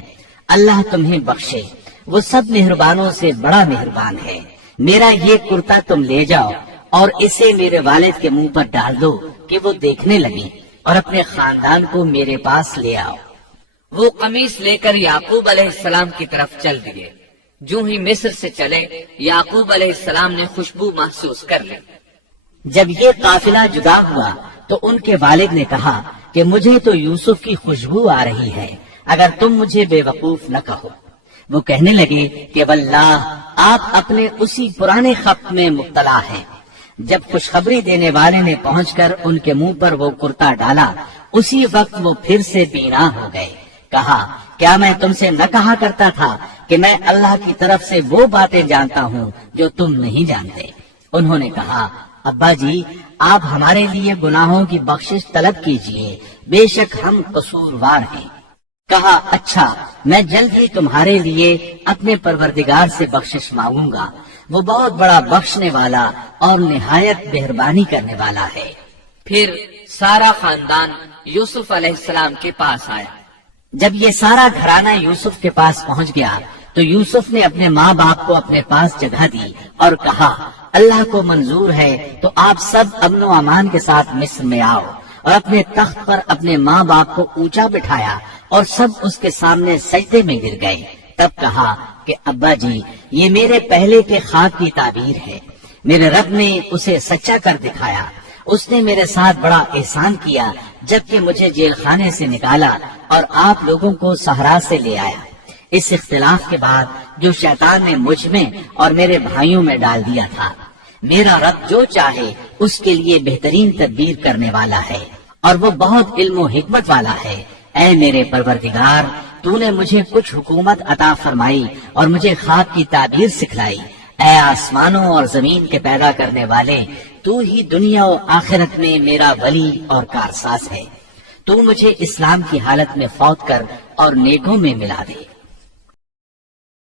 اللہ تمہیں بخشے، وہ سب مہربانوں سے بڑا مہربان ہے۔ میرا یہ کرتا تم لے جاؤ اور اسے میرے والد کے منہ پر ڈال دو کہ وہ دیکھنے لگیں اور اپنے خاندان کو میرے پاس لے آؤ۔ وہ قمیص لے کر یعقوب علیہ السلام کی طرف چل دیے۔ جو ہی مصر سے چلے، یعقوب علیہ السلام نے خوشبو محسوس کر لی۔ جب یہ قافلہ جدا ہوا تو ان کے والد نے کہا کہ مجھے تو یوسف کی خوشبو آ رہی ہے، اگر تم مجھے بے وقوف نہ کہو۔ وہ کہنے لگے کہ واللہ آپ اپنے اسی پرانے خط میں مبتلا ہیں۔ جب خوشخبری دینے والے نے پہنچ کر ان کے منہ پر وہ کرتا ڈالا، اسی وقت وہ پھر سے بینا ہو گئے۔ کہا کیا میں تم سے نہ کہا کرتا تھا کہ میں اللہ کی طرف سے وہ باتیں جانتا ہوں جو تم نہیں جانتے؟ انہوں نے کہا ابا جی آپ ہمارے لیے گناہوں کی بخشش طلب کیجئے، بے شک ہم قصوروار ہیں۔ کہا اچھا میں جلد ہی تمہارے لیے اپنے پروردگار سے بخشش مانگوں گا، وہ بہت بڑا بخشنے والا اور نہایت مہربانی کرنے والا ہے۔ پھر سارا خاندان یوسف علیہ السلام کے پاس آیا۔ جب یہ سارا گھرانہ یوسف کے پاس پہنچ گیا تو یوسف نے اپنے ماں باپ کو اپنے پاس جگہ دی اور کہا اللہ کو منظور ہے تو آپ سب امن و امان کے ساتھ مصر میں آؤ، اور اپنے تخت پر اپنے ماں باپ کو اونچا بٹھایا اور سب اس کے سامنے سجدے میں گر گئے۔ تب کہا کہ ابا جی یہ میرے پہلے کے خواب کی تعبیر ہے، میرے رب نے اسے سچا کر دکھایا، اس نے میرے ساتھ بڑا احسان کیا جبکہ مجھے جیل خانے سے نکالا اور آپ لوگوں کو صحرا سے لے آیا۔ اس اختلاف کے بعد جو شیطان نے مجھ میں اور میرے بھائیوں میں ڈال دیا تھا، میرا رب جو چاہے اس کے لیے بہترین تدبیر کرنے والا ہے اور وہ بہت علم و حکمت والا ہے۔ اے میرے پروردگار تو نے مجھے کچھ حکومت عطا فرمائی اور مجھے خواب کی تعبیر سکھلائی۔ اے آسمانوں اور زمین کے پیدا کرنے والے، تو ہی دنیا و آخرت میں میرا ولی اور کارساز ہے۔ تو مجھے اسلام کی حالت میں فوت کر اور نیکوں میں ملا دے۔